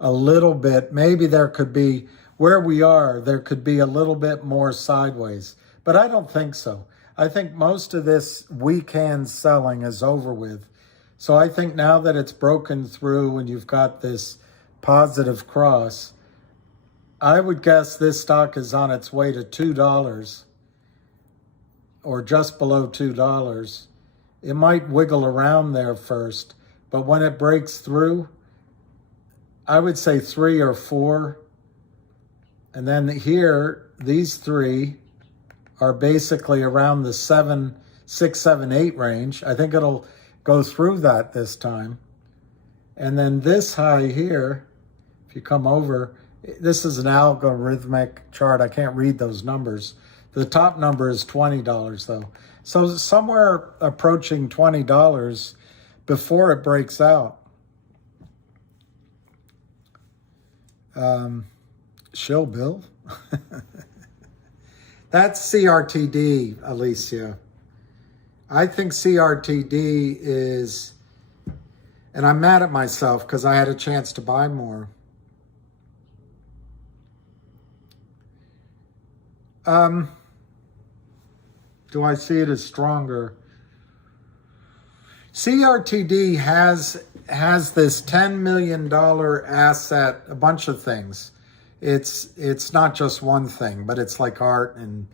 a little bit. Maybe there could be, where we are, there could be a little bit more sideways. But I don't think so. I think most of this weekend selling is over with. So I think now that it's broken through and you've got this positive cross, I would guess this stock is on its way to $2 or just below $2. It might wiggle around there first, but when it breaks through, I would say 3 or 4. And then here, these 3 are basically around the 7, 6, 7, 8 range. I think it'll go through that this time. And then this high here, if you come over, this is an algorithmic chart. I can't read those numbers. The top number is $20 though. So somewhere approaching $20 before it breaks out. Shill Bill. That's CRTD, Alicia. I think CRTD is, and I'm mad at myself because I had a chance to buy more. Do I see it as stronger? CRTD has this $10 million asset, a bunch of things. It's not just one thing, but it's like art and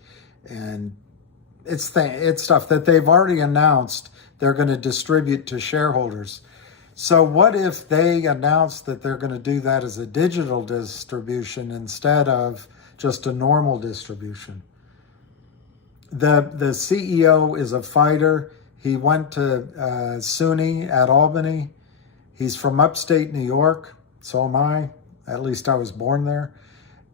it's stuff that they've already announced they're going to distribute to shareholders. So what if they announce that they're going to do that as a digital distribution instead of just a normal distribution? The CEO is a fighter. He went to SUNY at Albany. He's from upstate New York. So am I. At least I was born there.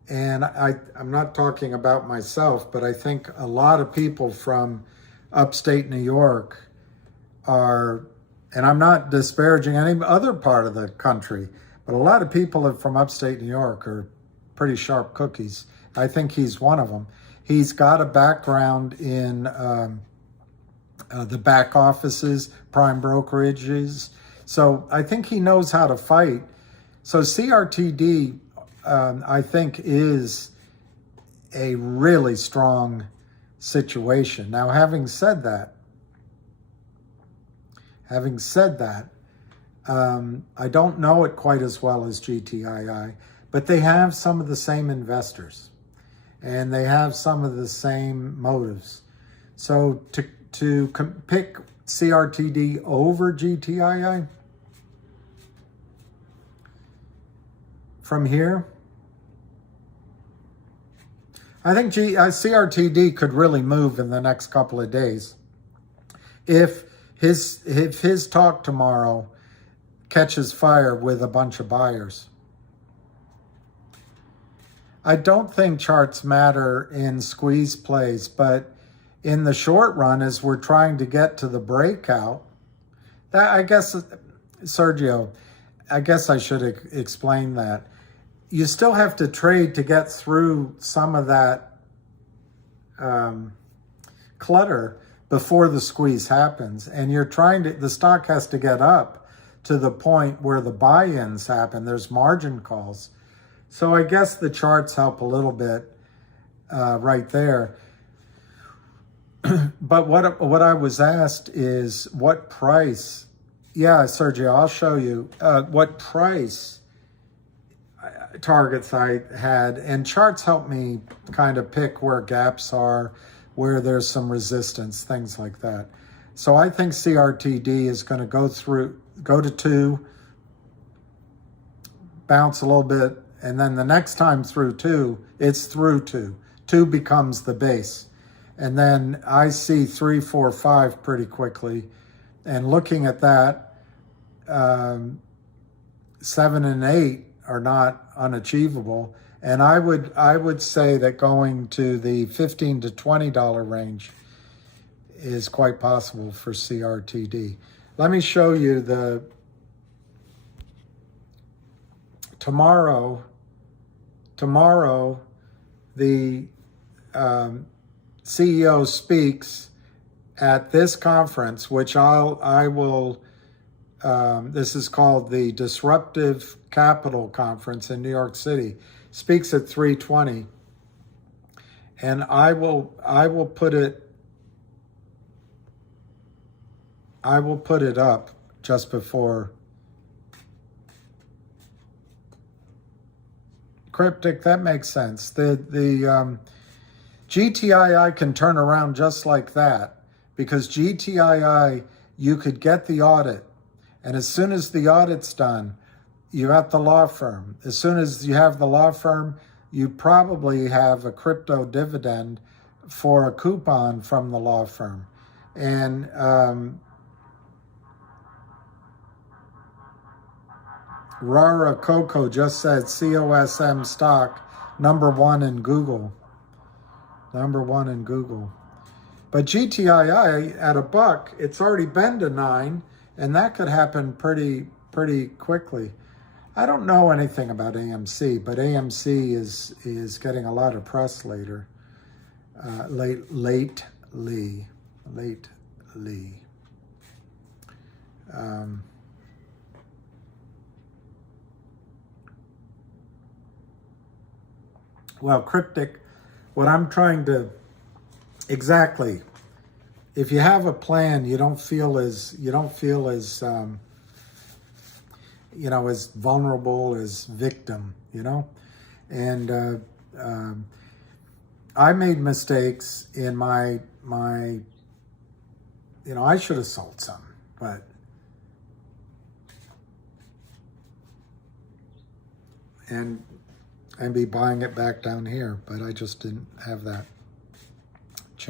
And I'm not talking about myself, but I think a lot of people from upstate New York are, and I'm not disparaging any other part of the country, but a lot of people from upstate New York are pretty sharp cookies. I think he's one of them. He's got a background in the back offices, prime brokerages. So I think he knows how to fight. So CRTD, I think, is a really strong situation. Now, having said that, I don't know it quite as well as GTII, but they have some of the same investors and they have some of the same motives. So to pick CRTD over GTII from here, I think CRTD could really move in the next couple of days if his talk tomorrow catches fire with a bunch of buyers. I don't think charts matter in squeeze plays, but in the short run, as we're trying to get to the breakout, that, I guess, Sergio, I guess I should explain that. You still have to trade to get through some of that clutter before the squeeze happens. And you're trying to, the stock has to get up to the point where the buy-ins happen. There's margin calls. So I guess the charts help a little bit right there. But what I was asked is what price, yeah, Sergio, I'll show you what price targets I had, and charts help me kind of pick where gaps are, where there's some resistance, things like that. So I think CRTD is going to go to 2, bounce a little bit, and then the next time through 2, it's through 2. 2 becomes the base. And then I see 3, 4, 5 pretty quickly. And looking at that, 7 and 8 are not unachievable. And I would say that going to the $15 to $20 range is quite possible for CRTD. Let me show you the tomorrow the CEO speaks at this conference, which I will. This is called the Disruptive Capital Conference in New York City. Speaks at 3:20, and I will put it up just before. Cryptic, that makes sense. The GTII can turn around just like that, because GTII, you could get the audit, and as soon as the audit's done, you got the law firm. As soon as you have the law firm, you probably have a crypto dividend for a coupon from the law firm. And Rara Coco just said COSM stock #1 in Google. #1 in Google. But GTII at $1, it's already been to 9, and that could happen pretty quickly. I don't know anything about AMC, but AMC is getting a lot of press lately. Well, Cryptic, what I'm trying to, exactly, if you have a plan, you don't feel as as vulnerable as victim, and I made mistakes in my I should have sold some, but and be buying it back down here, but I just didn't have that chance.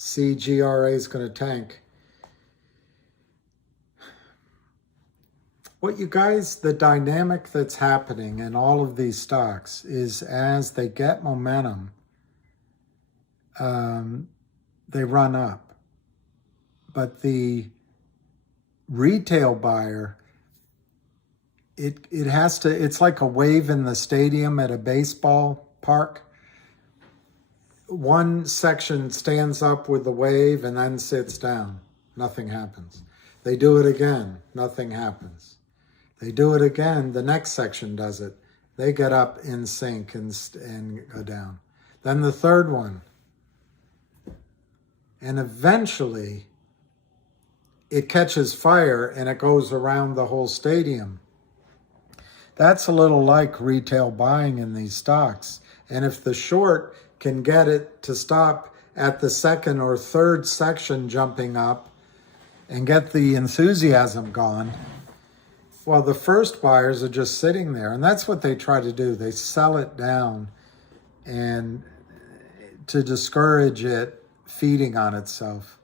CGRA is going to tank. What you guys, the dynamic that's happening in all of these stocks is as they get momentum, they run up. But the retail buyer, it has to, it's like a wave in the stadium at a baseball park. One section stands up with the wave and then sits down. Nothing happens. They do it again. Nothing happens. They do it again. The next section does it. They get up in sync and go down. Then the third one. And eventually it catches fire and it goes around the whole stadium. That's a little like retail buying in these stocks. And if the short can get it to stop at the second or third section jumping up and get the enthusiasm gone, well, the first buyers are just sitting there. And that's what they try to do. They sell it down and to discourage it feeding on itself.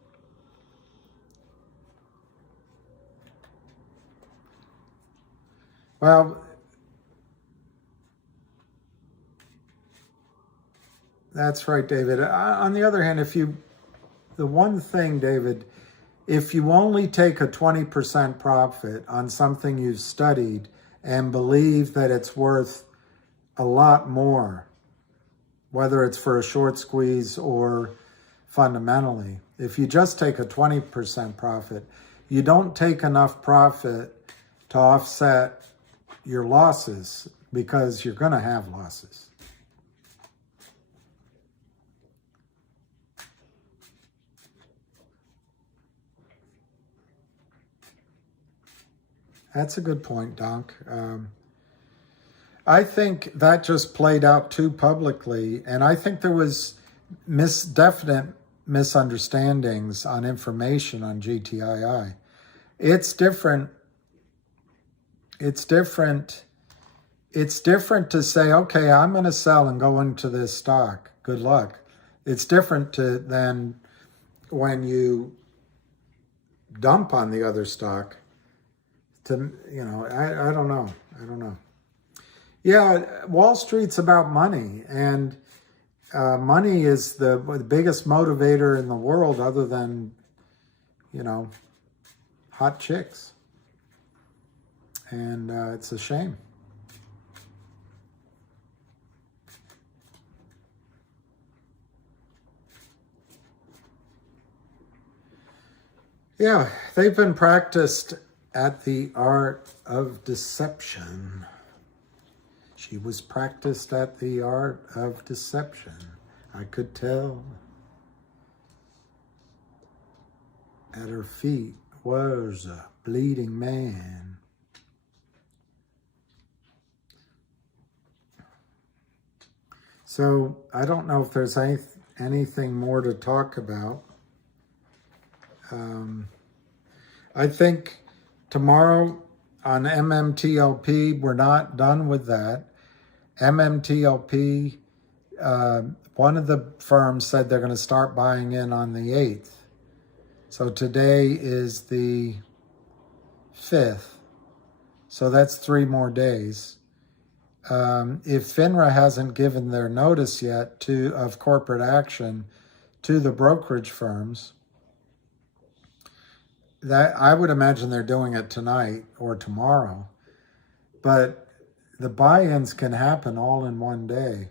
Well, that's right, David. On the other hand, the one thing, David, if you only take a 20% profit on something you've studied and believe that it's worth a lot more, whether it's for a short squeeze or fundamentally, if you just take a 20% profit, you don't take enough profit to offset your losses because you're going to have losses. That's a good point, Donk. I think that just played out too publicly, and I think there was definite misunderstandings on information on GTII. It's different. It's different to say, okay, I'm going to sell and go into this stock. Good luck. It's different than when you dump on the other stock. I don't know. Yeah, Wall Street's about money, and money is the biggest motivator in the world other than, hot chicks. And it's a shame. Yeah, they've been practiced at the art of deception. She was practiced at the art of deception. I could tell. At her feet was a bleeding man. So I don't know if there's anything more to talk about. I think tomorrow on MMTLP, we're not done with that. MMTLP, one of the firms said they're going to start buying in on the 8th. So today is the 5th. So that's 3 more days. If FINRA hasn't given their notice yet of corporate action to the brokerage firms, that I would imagine they're doing it tonight or tomorrow. But the buy-ins can happen all in one day.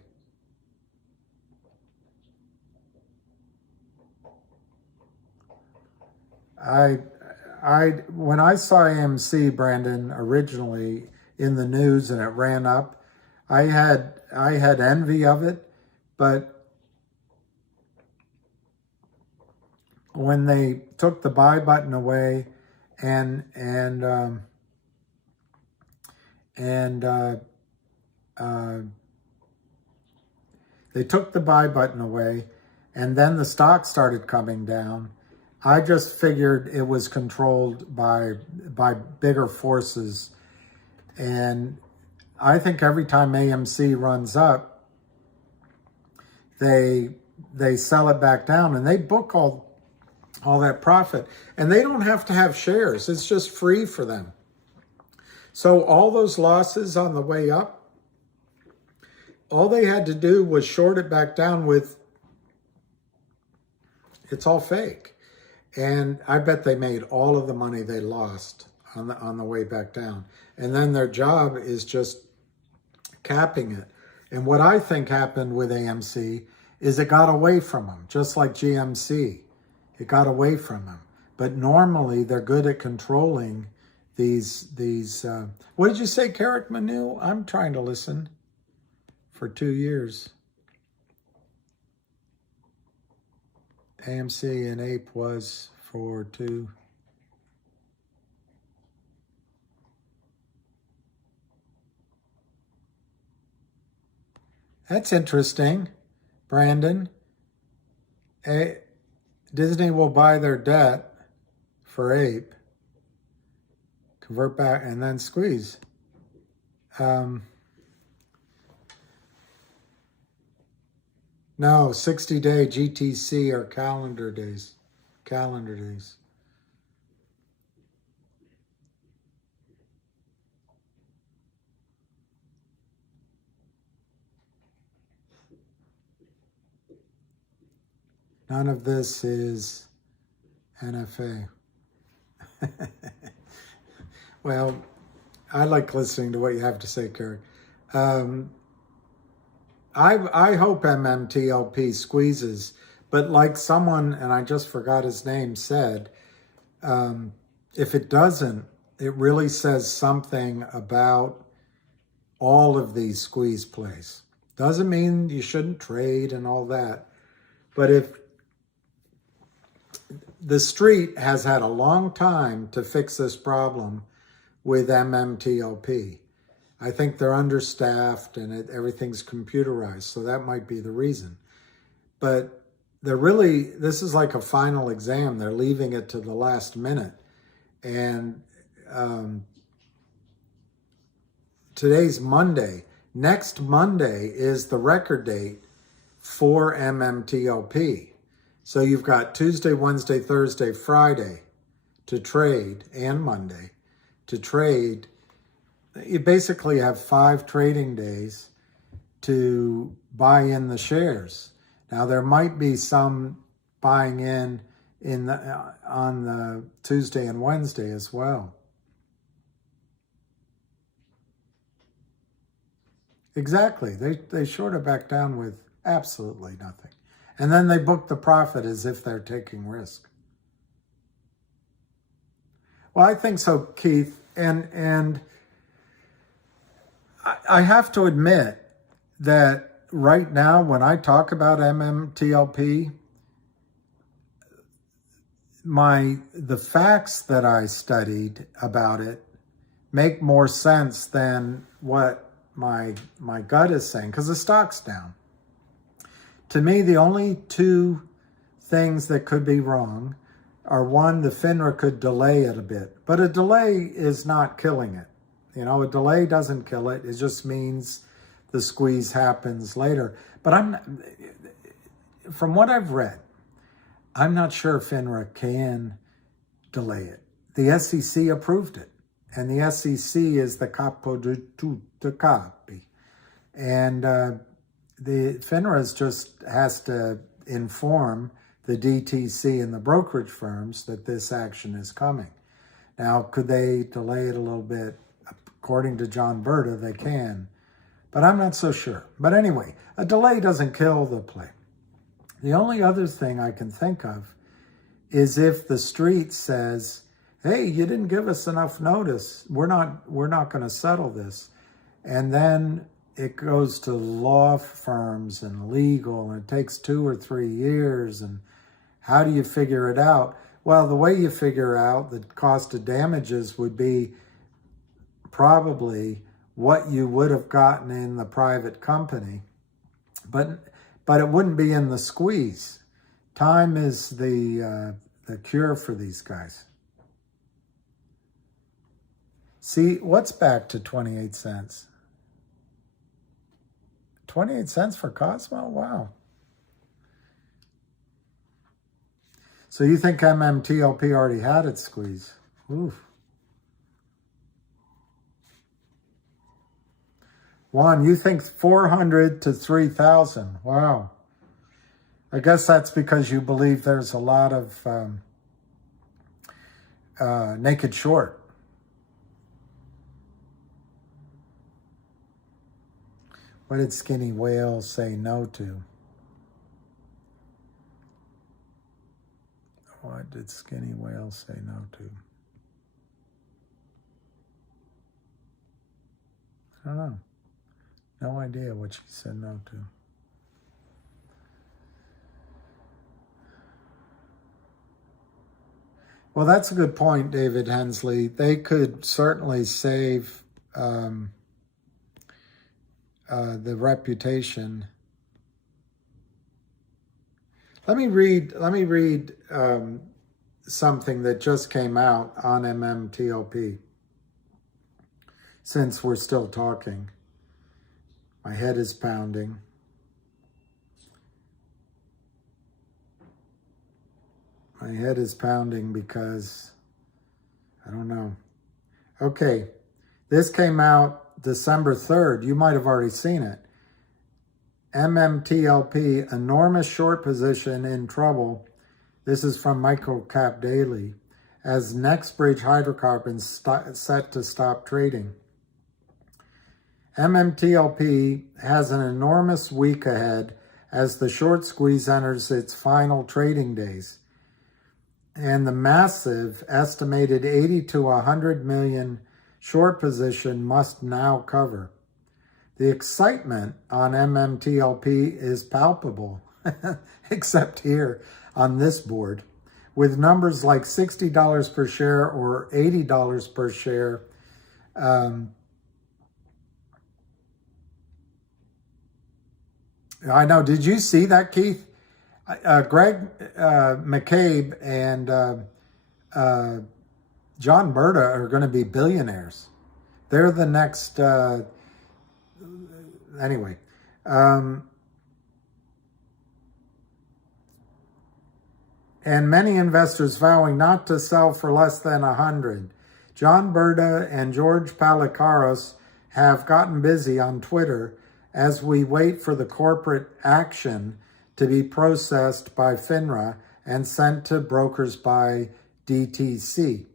When I saw AMC, Brandon, originally in the news and it ran up, I had envy of it, but when they took the buy button away and they took the buy button away and then the stock started coming down, I just figured it was controlled by bigger forces. And I think every time AMC runs up, they they sell it back down and they book all that profit. And they don't have to have shares. It's just free for them. So all those losses on the way up, all they had to do was short it back down with, it's all fake. And I bet they made all of the money they lost on the way back down. And then their job is just capping it. And what I think happened with AMC is it got away from them, just like GMC. It got away from them. But normally they're good at controlling these what did you say, Carrick Manu? I'm trying to listen for 2 years. AMC and APE was for 2. That's interesting, Brandon. Disney will buy their debt for APE, convert back, and then squeeze. No, 60-day GTC are calendar days. Calendar days. None of this is NFA. Well, I like listening to what you have to say, Carrick. I hope MMTLP squeezes, but like someone, and I just forgot his name, said, if it doesn't, it really says something about all of these squeeze plays. Doesn't mean you shouldn't trade and all that, but if the street has had a long time to fix this problem with MMTLP. I think they're understaffed and everything's computerized, so that might be the reason. But they're really, this is like a final exam. They're leaving it to the last minute. And today's Monday. Next Monday is the record date for MMTLP. So you've got Tuesday, Wednesday, Thursday, Friday to trade, and Monday to trade. You basically have 5 trading days to buy in the shares. Now there might be some buying in on the Tuesday and Wednesday as well. Exactly. They short it back down with absolutely nothing. And then they book the profit as if they're taking risk. Well, I think so, Keith. And I have to admit that right now, when I talk about MMTLP, the facts that I studied about it make more sense than what my gut is saying, because the stock's down. To me, the only 2 things that could be wrong are, one, the FINRA could delay it a bit, but a delay is not killing it. You know, a delay doesn't kill it. It just means the squeeze happens later. But from what I've read, I'm not sure FINRA can delay it. The SEC approved it, and the SEC is the capo di tutti capi. And the FINRA just has to inform the DTC and the brokerage firms that this action is coming. Now, could they delay it a little bit? According to John Berta, they can, but I'm not so sure. But anyway, a delay doesn't kill the play. The only other thing I can think of is if the street says, hey, you didn't give us enough notice. We're not going to settle this. And then it goes to law firms and legal, and it takes 2 or 3 years. And how do you figure it out? Well, the way you figure out the cost of damages would be probably what you would have gotten in the private company, but it wouldn't be in the squeeze. Time is the cure for these guys. See, what's back to 28 cents? 28 cents for Cosmo? Wow. So you think MMTLP already had its squeeze? Oof. Juan, you think 400 to 3,000. Wow. I guess that's because you believe there's a lot of naked short. What did Skinny Whale say no to? What did Skinny Whale say no to? I don't know. No idea what she said no to. Well, that's a good point, David Hensley. They could certainly save the reputation. Let me read something that just came out on MMTLP. Since we're still talking, my head is pounding. My head is pounding because I don't know. Okay, this came out December 3rd. You might have already seen it. MMTLP, enormous short position in trouble. This is from Microcap Daily. As NextBridge Hydrocarbons set to stop trading. MMTLP has an enormous week ahead as the short squeeze enters its final trading days. And the massive estimated 80 to 100 million short position must now cover. The excitement on MMTLP is palpable, except here on this board, with numbers like $60 per share or $80 per share. I know. Did you see that, Keith? Greg McCabe and John Berta are going to be billionaires. They're the next... anyway. And many investors vowing not to sell for less than 100. John Berta and George Palikaros have gotten busy on Twitter as we wait for the corporate action to be processed by FINRA and sent to brokers by DTC.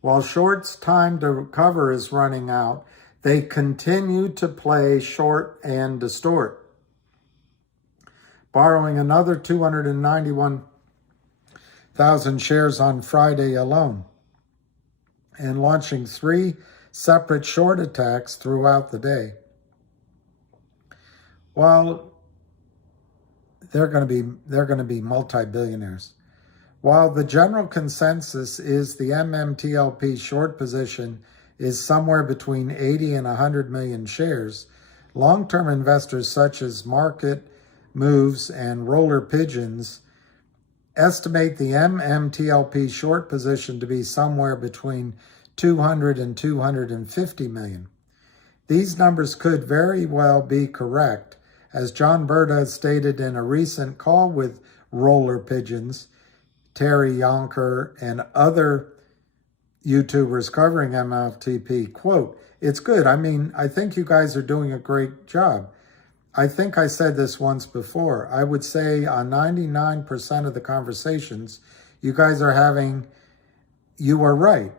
While shorts' time to recover is running out, they continue to play short and distort, borrowing another 291,000 shares on Friday alone and launching 3 separate short attacks throughout the day. While they're going to be multi-billionaires. While the general consensus is the MMTLP short position is somewhere between 80 and 100 million shares, long-term investors such as Market Moves and Roller Pigeons estimate the MMTLP short position to be somewhere between 200 and 250 million. These numbers could very well be correct, as John Berta stated in a recent call with Roller Pigeons, Terry Yonker, and other YouTubers covering MLTP, quote, "It's good. I mean, I think you guys are doing a great job. I think I said this once before. I would say on 99% of the conversations you guys are having, you are right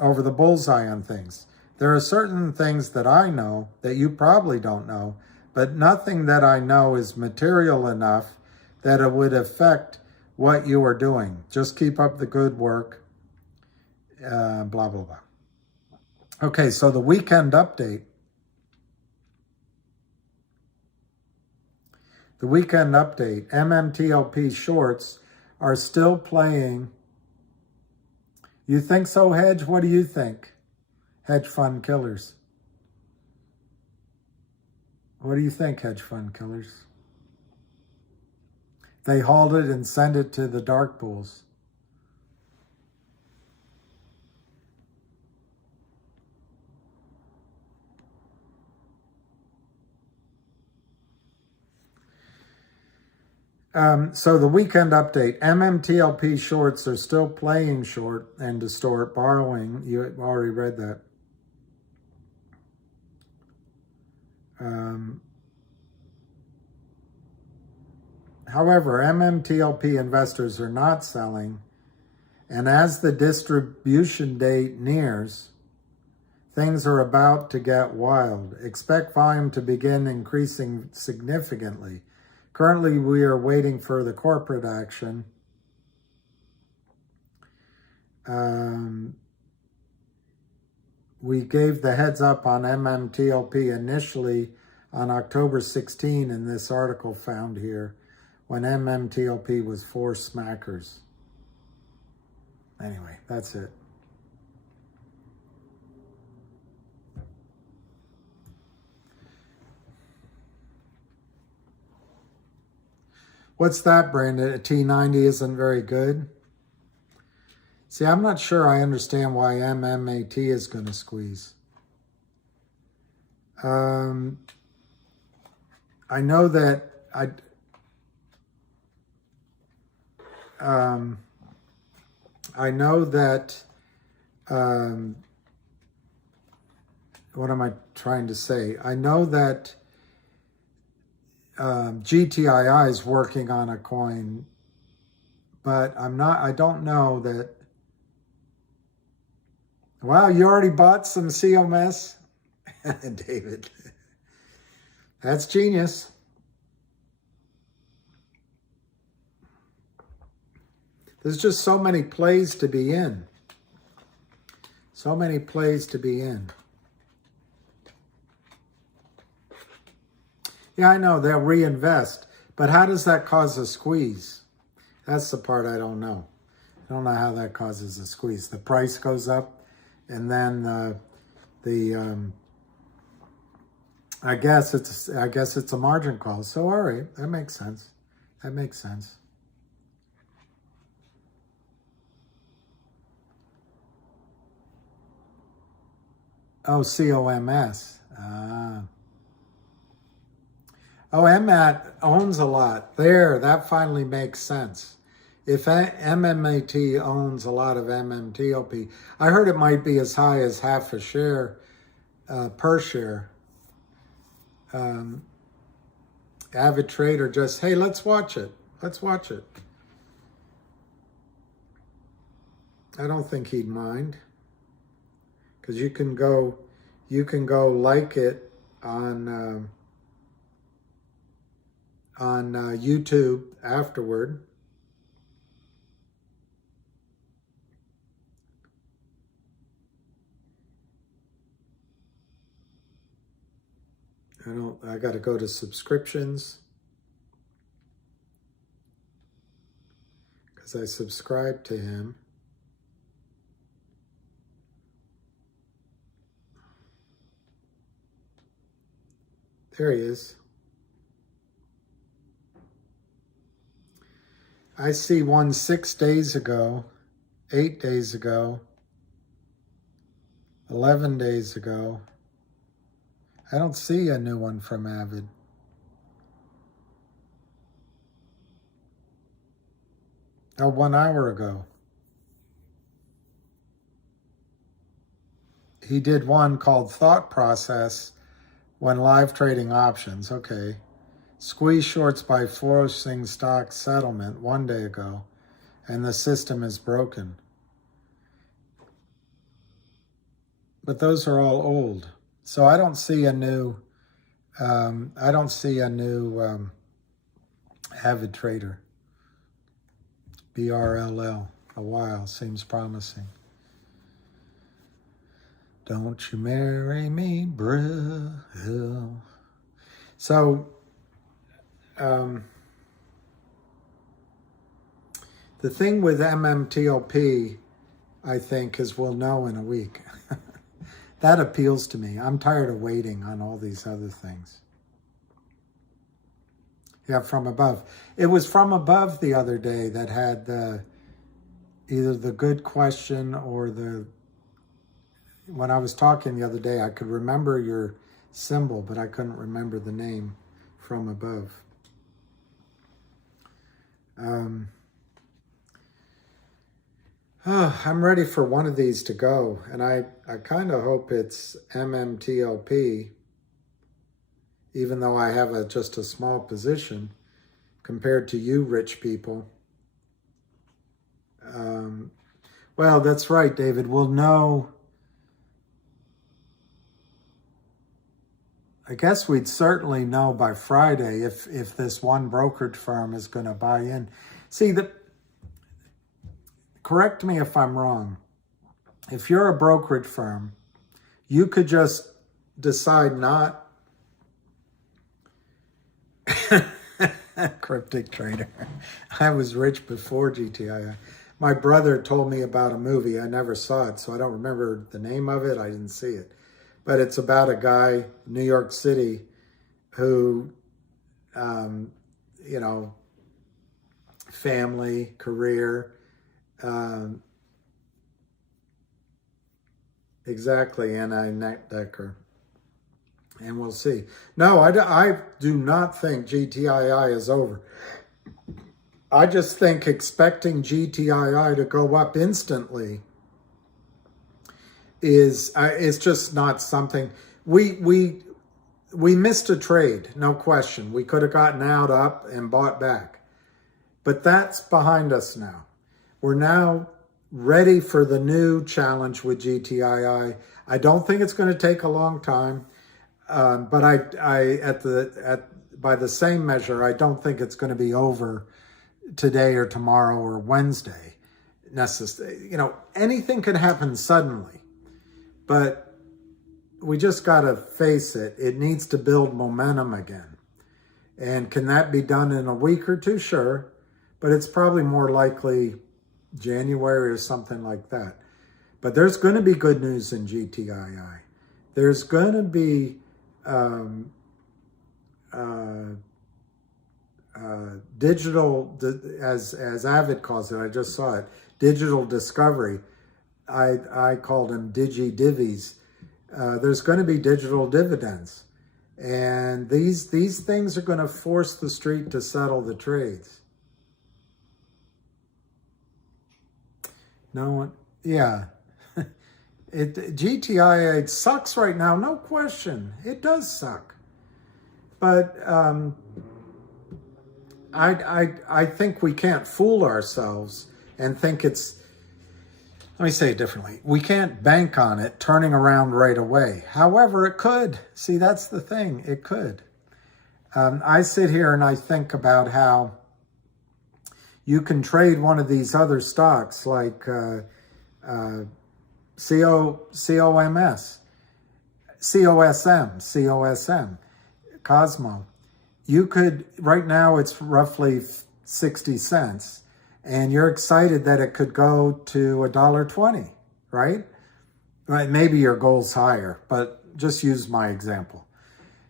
over the bullseye on things. There are certain things that I know that you probably don't know, but nothing that I know is material enough that it would affect what you are doing. Just keep up the good work, blah, blah, blah." Okay, so the weekend update. The weekend update. MMTLP shorts are still playing. You think so, Hedge? What do you think? Hedge fund killers. What do you think, hedge fund killers? They hauled it and sent it to the dark pools. So the weekend update, MMTLP shorts are still playing short and distort, borrowing. You already read that. However, MMTLP investors are not selling, and as the distribution date nears, things are about to get wild. Expect volume to begin increasing significantly. Currently, we are waiting for the corporate action. We gave the heads up on MMTLP initially on October 16 in this article found here, when MMTLP was 4 smackers. Anyway, that's it. What's that, Brandon? A T90 isn't very good? See, I'm not sure I understand why MMAT is going to squeeze. I know that what am I trying to say? I know that GTII is working on a coin, but I don't know that. Wow, you already bought some COMS? David, that's genius. There's just so many plays to be in. So many plays to be in. Yeah, I know, they'll reinvest. But how does that cause a squeeze? That's the part I don't know. I don't know how that causes a squeeze. The price goes up, and then I guess it's a margin call. So all right, that makes sense. That makes sense. Oh, COMS. Oh, MMAT owns a lot. There, that finally makes sense. If MMAT owns a lot of MMTLP, I heard it might be as high as half a share per share. Avid trader just, hey, let's watch it. Let's watch it. I don't think he'd mind, because you can go like it on YouTube afterward. I got to go to subscriptions, because I subscribe to him. There he is. I see one 6 days ago, 8 days ago, 11 days ago. I don't see a new one from Avid. Oh, 1 hour ago. He did one called Thought Process when live trading options. Okay. Squeeze shorts by forcing stock settlement 1 day ago, and the system is broken. But those are all old. So I don't see a new, Avid trader. BRLL, a while, seems promising. Don't you marry me, Brill. So, the thing with MMTLP, I think, is we'll know in a week. That appeals to me. I'm tired of waiting on all these other things. Yeah, from above. It was from above the other day that had either the good question or when I was talking the other day, I could remember your symbol, but I couldn't remember the name from above. I'm ready for one of these to go, and I kind of hope it's MMTLP, even though I have just a small position compared to you rich people. Well, that's right, David. We'll know. I guess we'd certainly know by Friday if this one brokerage firm is going to buy in. See, correct me if I'm wrong. If you're a brokerage firm, you could just decide not. Cryptic trader. I was rich before GTII. My brother told me about a movie. I never saw it, so I don't remember the name of it. I didn't see it. But it's about a guy, New York City, who, you know, family, career, exactly, anti-Decker. And we'll see. No, I do not think GTII is over. I just think expecting GTII to go up instantly is just not something. We missed a trade, no question. We could have gotten out up and bought back. But that's behind us now. We're now ready for the new challenge with GTII. I don't think it's going to take a long time. But by the same measure, I don't think it's going to be over today or tomorrow or Wednesday. You know, anything can happen suddenly, but we just got to face it. It needs to build momentum again. And can that be done in a week or two? Sure. But it's probably more likely January or something like that. But there's going to be good news in GTII. There's going to be digital, as Avid calls it, I just saw it, digital discovery. I called them digi-divvies. There's going to be digital dividends. And these things are going to force the street to settle the trades. No one, yeah. GTII sucks right now, no question. It does suck. But I think we can't fool ourselves and think it's, let me say it differently. We can't bank on it turning around right away. However, it could. See, that's the thing. It could. I sit here and I think about how you can trade one of these other stocks like COSM, Cosmo. You could, right now it's roughly 60 cents, and you're excited that it could go to $1.20, right? Right, maybe your goal's higher, but just use my example.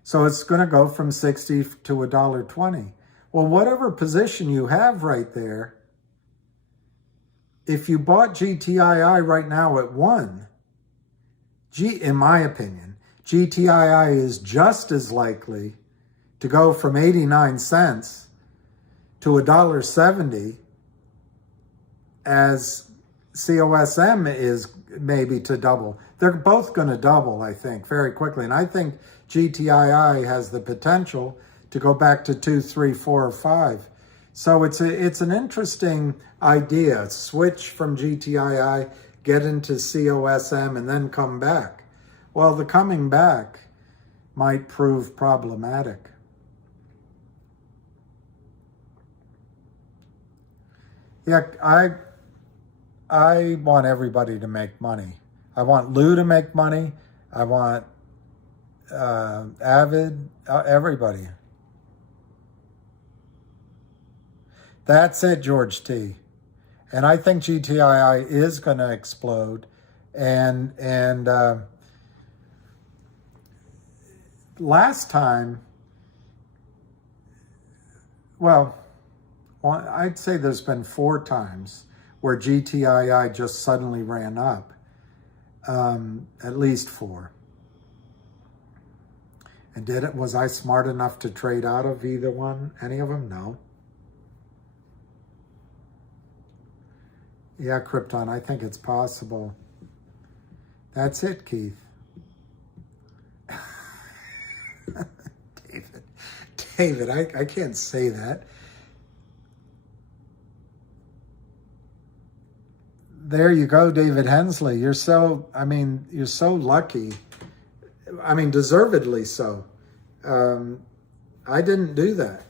So it's going to go from 60 to $1.20. Well, whatever position you have right there, if you bought GTII right now at 1, in my opinion, GTII is just as likely to go from 89 cents to $1.70 as COSM is maybe to double. They're both going to double, I think, very quickly. And I think GTII has the potential to go back to 2, 3, 4, or 5. So it's an interesting idea. Switch from GTII, get into COSM, and then come back. Well, the coming back might prove problematic. Yeah, I want everybody to make money. I want Lou to make money. I want Avid, everybody. That's it, George T. And I think GTII is going to explode. And last time, well, I'd say there's been 4 times where GTII just suddenly ran up. At least 4. And was I smart enough to trade out of either one? Any of them? No. Yeah, Krypton, I think it's possible. That's it, Keith. David, I can't say that. There you go, David Hensley. You're so lucky. I mean, deservedly so. I didn't do that.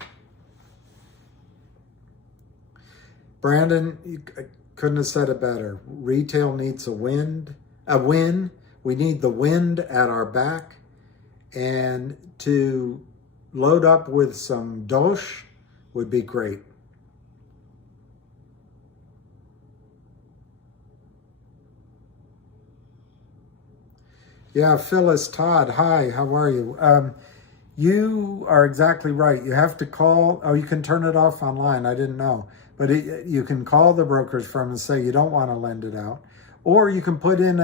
Brandon, you couldn't have said it better. Retail needs a win. We need the wind at our back. And to load up with some dosh would be great. Yeah, Phyllis Todd, hi, how are you? You are exactly right. You have to call, you can turn it off online, I didn't know. But you can call the brokerage firm and say you don't want to lend it out. Or you can put in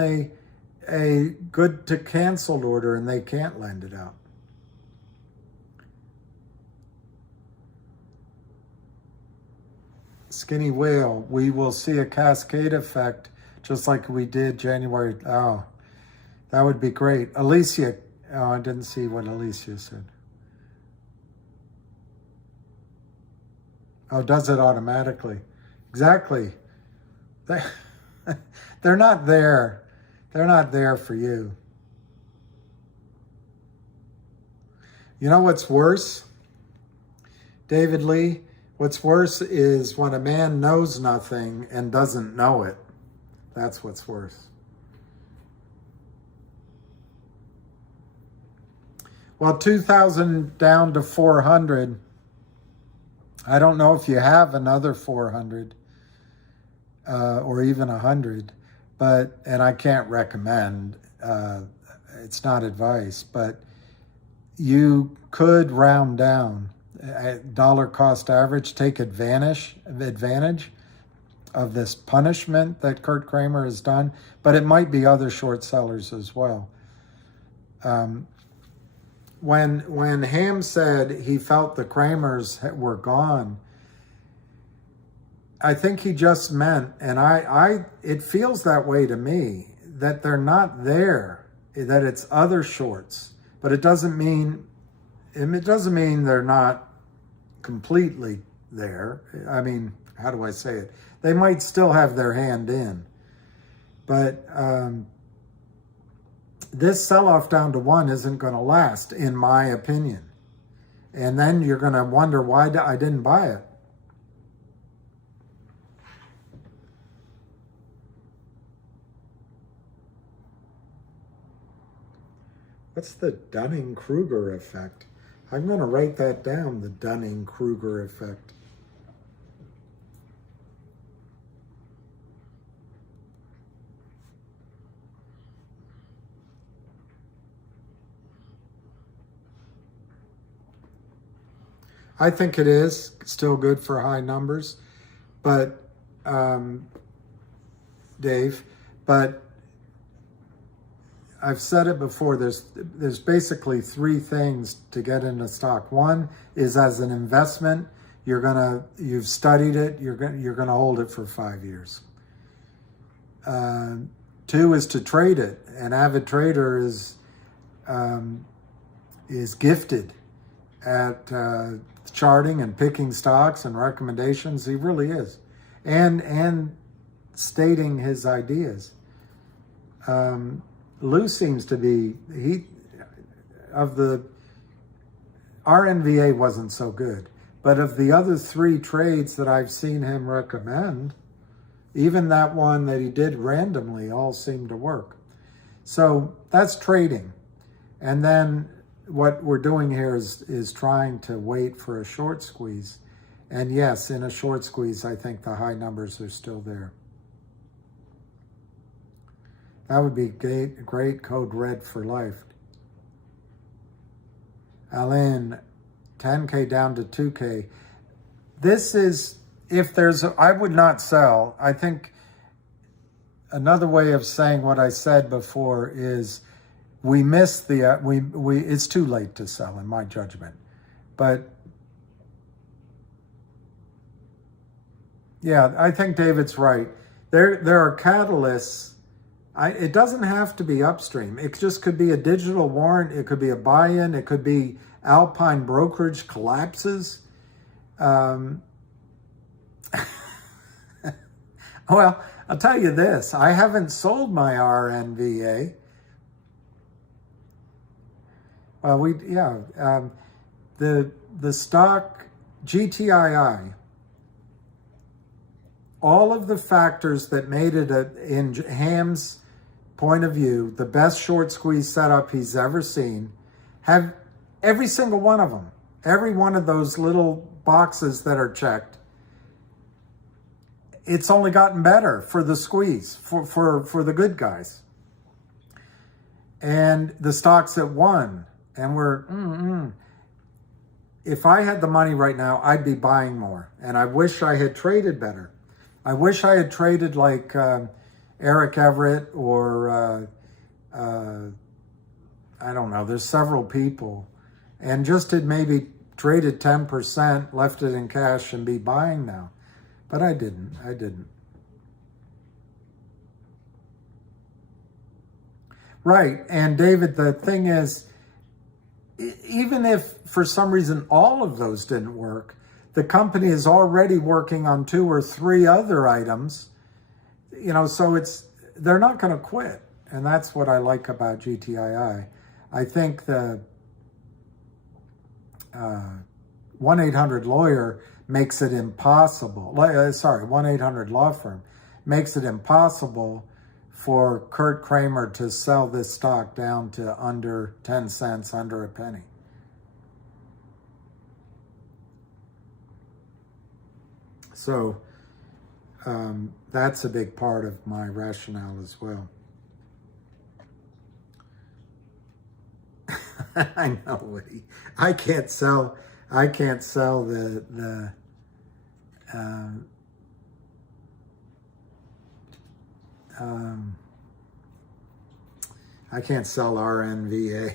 a good to canceled order and they can't lend it out. Skinny Whale, we will see a cascade effect just like we did January. Oh, that would be great. Alicia, oh, I didn't see what Alicia said. Oh, does it automatically? Exactly. They're not there. They're not there for you. You know what's worse? David Lee, what's worse is when a man knows nothing and doesn't know it. That's what's worse. Well, 2,000 down to 400. I don't know if you have another 400 or even 100, and I can't recommend, it's not advice, but you could round down dollar cost average, take advantage of this punishment that Kurt Kramer has done, but it might be other short sellers as well. When Ham said he felt the Kramers were gone, I think he just meant, and it feels that way to me, that they're not there, that it's other shorts, but it doesn't mean they're not completely there. I mean, how do I say it? They might still have their hand in, but this sell-off down to 1 isn't going to last, in my opinion. And then you're going to wonder why I didn't buy it. What's the Dunning-Kruger effect? I'm going to write that down, the Dunning-Kruger effect. I think it is still good for high numbers, but Dave, but I've said it before, there's basically 3 things to get into stock. One is as an investment, you've studied it, you're gonna hold it for 5 years. 2 is to trade it. An avid trader is gifted at charting and picking stocks and recommendations. He really is, and stating his ideas. Lou seems to be, our NVA wasn't so good, but of the other 3 trades that I've seen him recommend, even that one that he did randomly all seemed to work. So that's trading. And then what we're doing here is trying to wait for a short squeeze. And yes, in a short squeeze, I think the high numbers are still there. That would be great code red for life. Alain, 10K down to 2K. This is, I would not sell. I think another way of saying what I said before is we missed it's too late to sell in my judgment. But yeah, I think David's right. There are catalysts. It doesn't have to be upstream. It just could be a digital warrant. It could be a buy-in. It could be Alpine brokerage collapses. Well, I'll tell you this. I haven't sold my RNVA. The stock GTII, all of the factors that made it, in Ham's point of view, the best short squeeze setup he's ever seen, have every single one of them, every one of those little boxes that are checked. It's only gotten better for the squeeze, for the good guys. And the stocks that won, and we're, if I had the money right now, I'd be buying more. And I wish I had traded better. I wish I had traded like Eric Everett or, I don't know, there's several people. And just had maybe traded 10%, left it in cash and be buying now. But I didn't. Right. And David, the thing is, even if for some reason all of those didn't work, the company is already working on 2 or 3 other items, so they're not going to quit. And that's what I like about GTII. I think the 1-800-lawyer makes it impossible. 1-800-law firm makes it impossible for Kurt Kramer to sell this stock down to under 10 cents, under a penny. So that's a big part of my rationale as well. I know, Woody. I can't sell the I can't sell RNVA.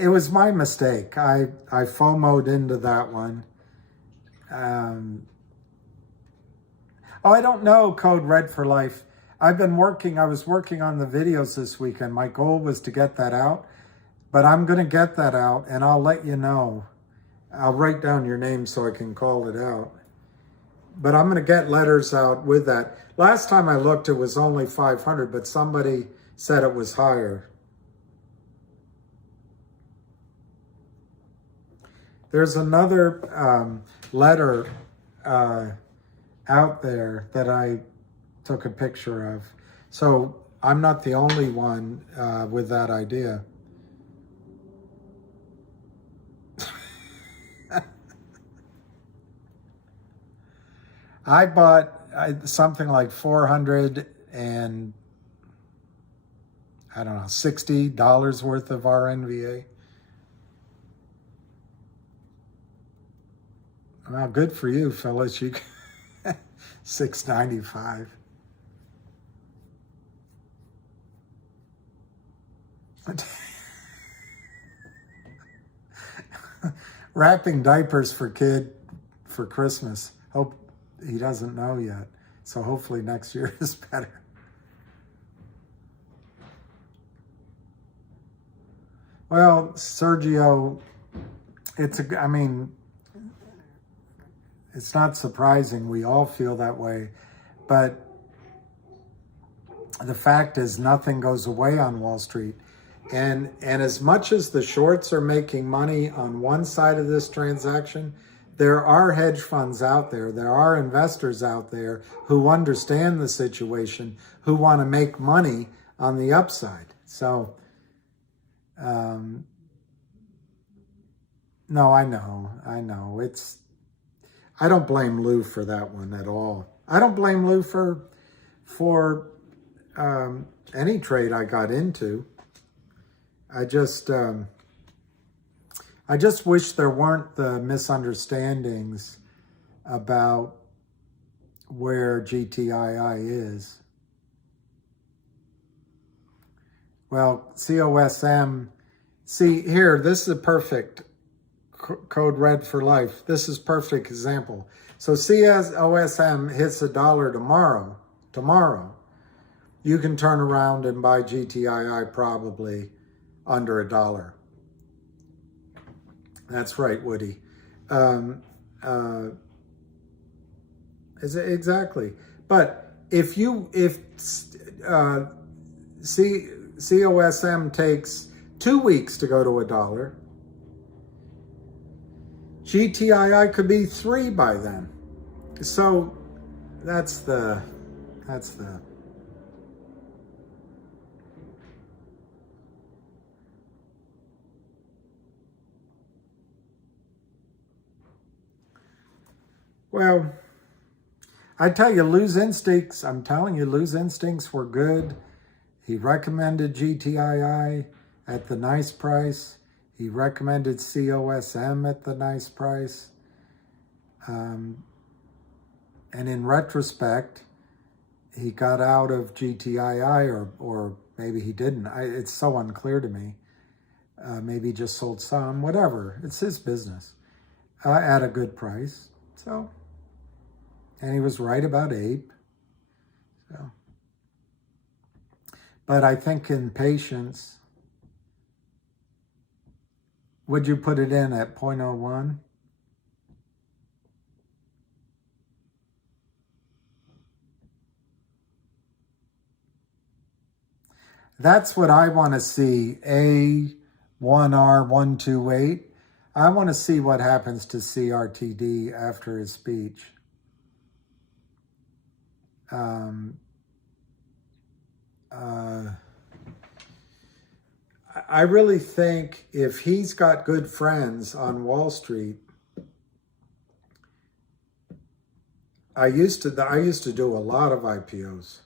It was my mistake. I FOMO'd into that one. I don't know Code Red for Life. I was working on the videos this weekend. My goal was to get that out, but I'm going to get that out and I'll let you know. I'll write down your name so I can call it out. But I'm going to get letters out with that. Last time I looked, it was only 500, but somebody said it was higher. There's another letter out there that I took a picture of. So I'm not the only one with that idea. I bought something like $460 worth of RNVA. Well, good for you, Phyllis. You $6.95. Wrapping diapers for kid for Christmas. Hope he doesn't know yet. So hopefully next year is better. Well, Sergio, it's not surprising. We all feel that way. But the fact is nothing goes away on Wall Street. And as much as the shorts are making money on one side of this transaction, there are hedge funds out there, there are investors out there who understand the situation, who want to make money on the upside. So, no, I know. I don't blame Lou for that one at all. I don't blame Lou for any trade I got into. I just wish there weren't the misunderstandings about where GTII is. Well, COSM, see here, this is a perfect code red for life. This is perfect example. So COSM hits $1 tomorrow. You can turn around and buy GTII probably under $1. That's right, Woody. Exactly. But if COSM takes 2 weeks to go to $1, GTII could be 3 by then. So that's the well, I tell you, Lou's instincts, I'm telling you, Lou's instincts were good. He recommended GTII at the nice price. He recommended COSM at the nice price. And in retrospect, he got out of GTII, or maybe he didn't. It's so unclear to me. Maybe he just sold some, whatever. It's his business at a good price. So, and he was right about APE. So, but I think in patience, would you put it in at 0.01? That's what I want to see. A1R128. I want to see what happens to CRTD after his speech. I really think if he's got good friends on Wall Street, I used to do a lot of IPOs.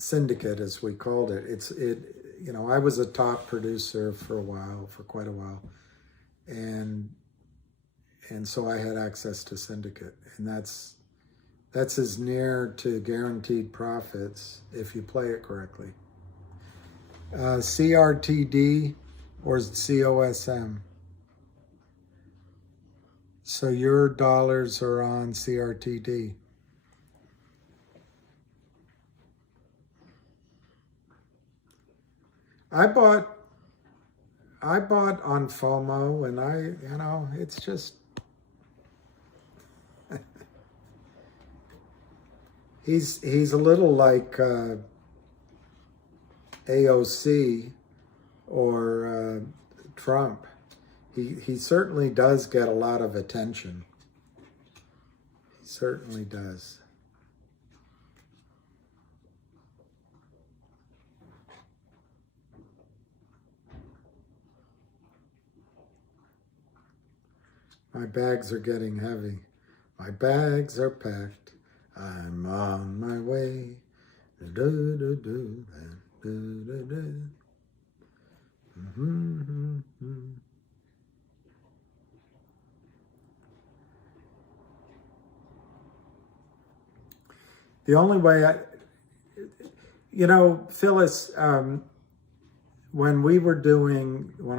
Syndicate, as we called it. I was a top producer for quite a while, and so I had access to syndicate, and that's as near to guaranteed profits if you play it correctly. CRTD or COSM. So your dollars are on CRTD. I bought on FOMO, and it's just he's a little like AOC or Trump. He certainly does get a lot of attention. He certainly does. My bags are getting heavy. My bags are packed. I'm on my way. The only way Phyllis, when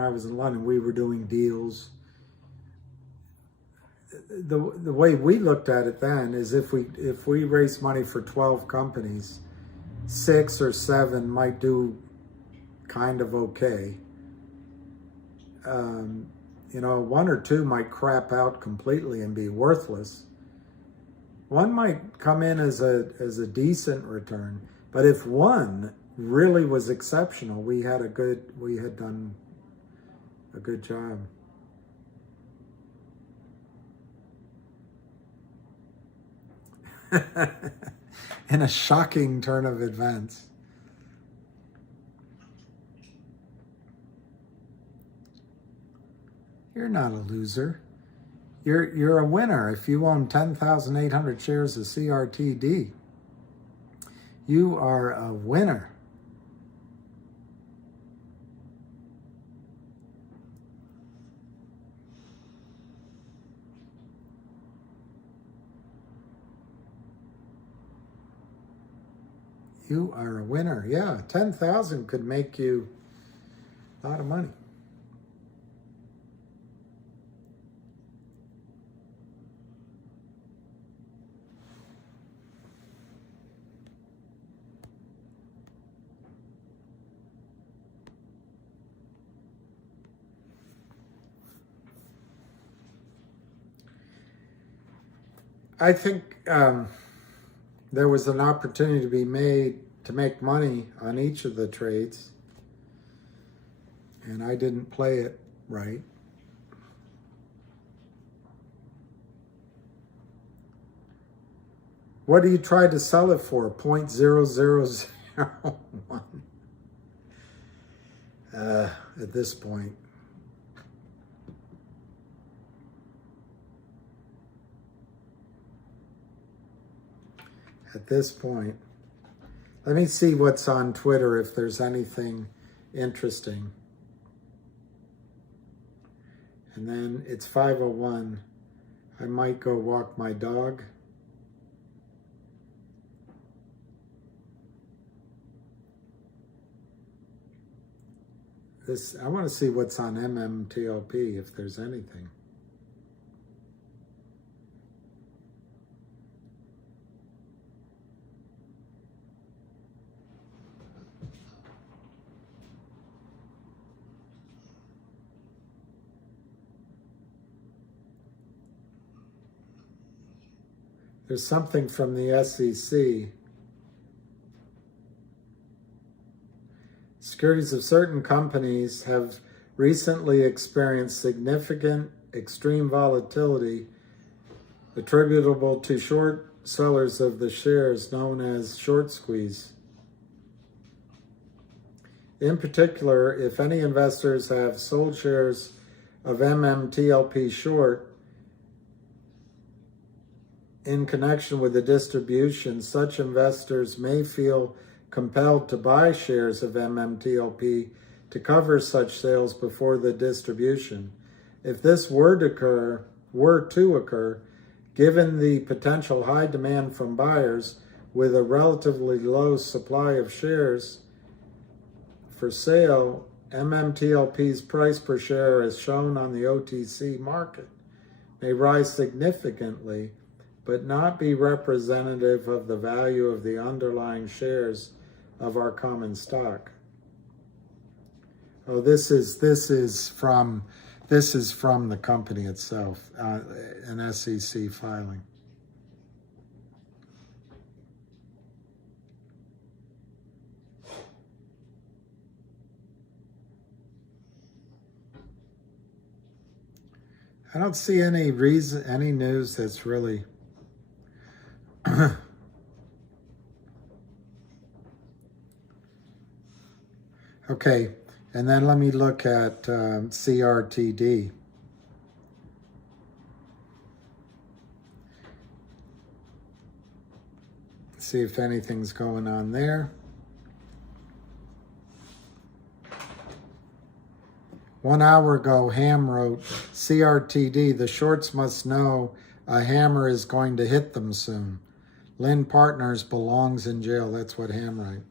I was in London, we were doing deals. The way we looked at it then is if we raise money for 12 companies, 6 or 7 might do kind of okay. 1 or 2 might crap out completely and be worthless. 1 might come in as a decent return, but if 1 really was exceptional, we had done a good job. In a shocking turn of events. You're not a loser. You're a winner if you own 10,800 shares of CRTD. You are a winner. You are a winner. Yeah, 10,000 could make you A lot of money. I think there was an opportunity to be made to make money on each of the trades, and I didn't play it right. What do you try to sell it for? 0.0001 at this point. At this point. Let me see what's on Twitter if there's anything interesting. And then it's 5:01. I might go walk my dog. I want to see what's on MMTLP if there's anything. There's something from the SEC. Securities of certain companies have recently experienced significant extreme volatility attributable to short sellers of the shares known as short squeeze. In particular, if any investors have sold shares of MMTLP short in connection with the distribution, such investors may feel compelled to buy shares of MMTLP to cover such sales before the distribution. If this were to occur, given the potential high demand from buyers with a relatively low supply of shares for sale, MMTLP's price per share, as shown on the OTC market, may rise significantly, but not be representative of the value of the underlying shares of our common stock. Oh, this is from the company itself, an SEC filing. I don't see any news that's really okay, and then let me look at CRTD. See if anything's going on there. 1 hour ago, Ham wrote, CRTD, the shorts must know a hammer is going to hit them soon. Lynn Partners belongs in jail. That's what Ham wrote.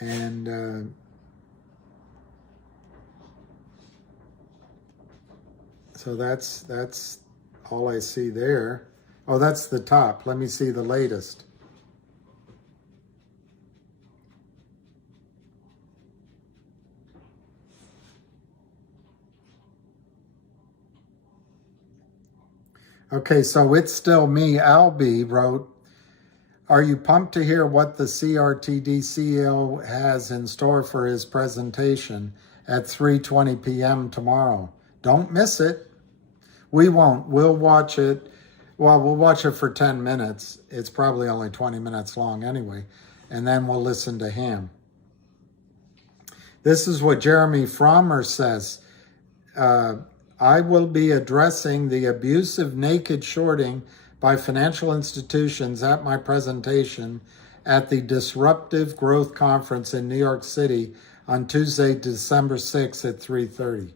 And so that's all I see there. Oh, that's the top. Let me see the latest. Okay, so it's still me. Albie wrote, are you pumped to hear what the CRTD CEO has in store for his presentation at 3:20 p.m. tomorrow? Don't miss it. We won't. We'll watch it. Well, we'll watch it for 10 minutes. It's probably only 20 minutes long anyway. And then we'll listen to him. This is what Jeremy Frommer says. I will be addressing the abusive naked shorting by financial institutions at my presentation at the Disruptive Growth Conference in New York City on Tuesday, December 6th at 3:30.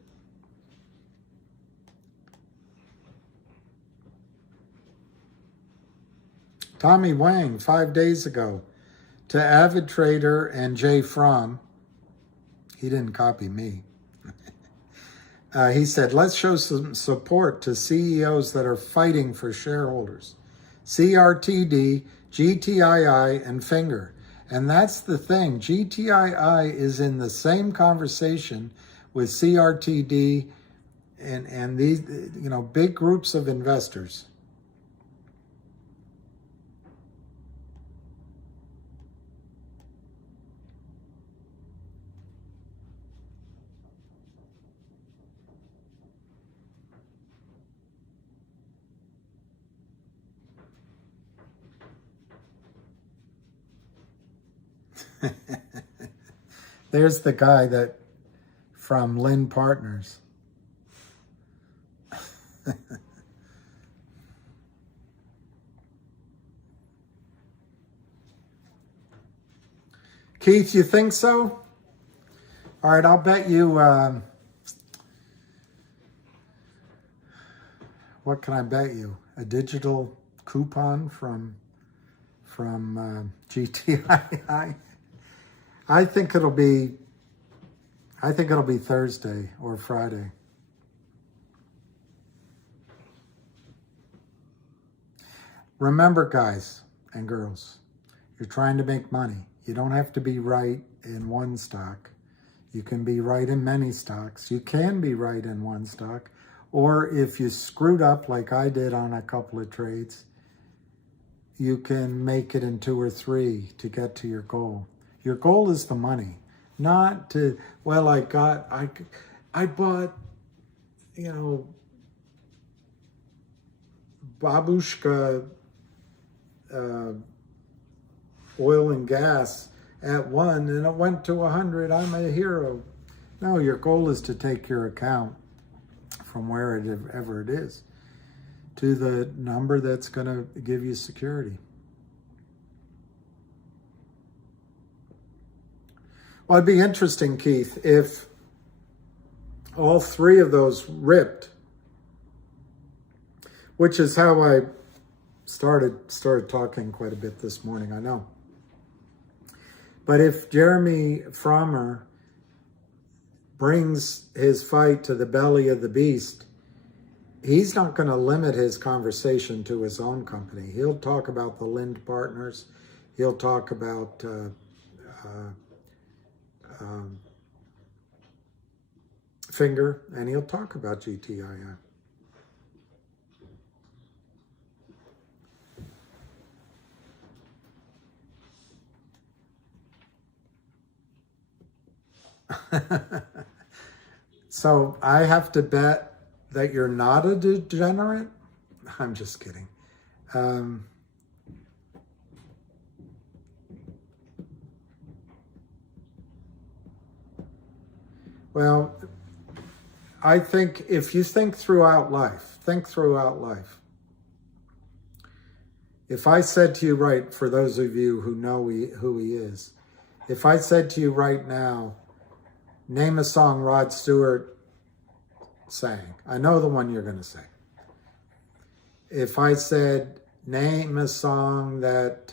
Tommy Wang, 5 days ago, to Avid Trader and Jay Fromm. He didn't copy me. He said, let's show some support to CEOs that are fighting for shareholders. CRTD, GTII, and Finger. And that's the thing. GTII is in the same conversation with CRTD and these, big groups of investors. There's the guy that from Lynn Partners. Keith, you think so? All right, I'll bet you, what can I bet you? A digital coupon from GTII? I think it'll be Thursday or Friday. Remember, guys and girls, you're trying to make money. You don't have to be right in one stock. You can be right in many stocks. You can be right in one stock. Or if you screwed up like I did on a couple of trades, you can make it in 2 or 3 to get to your goal. Your goal is the money, not to, well, I bought, babushka oil and gas at 1 and it went to 100. I'm a hero. No, your goal is to take your account from wherever it is to the number that's going to give you security. Well, it'd be interesting, Keith, if all 3 of those ripped, which is how I started talking quite a bit this morning, I know. But if Jeremy Frommer brings his fight to the belly of the beast, he's not going to limit his conversation to his own company. He'll talk about the Lind Partners. He'll talk about Finger, and he'll talk about GTII. So I have to bet that you're not a degenerate? I'm just kidding. Well, I think if you think throughout life. If I said to you, right, for those of you who know who he is, if I said to you right now, name a song Rod Stewart sang, I know the one you're going to say. If I said, name a song that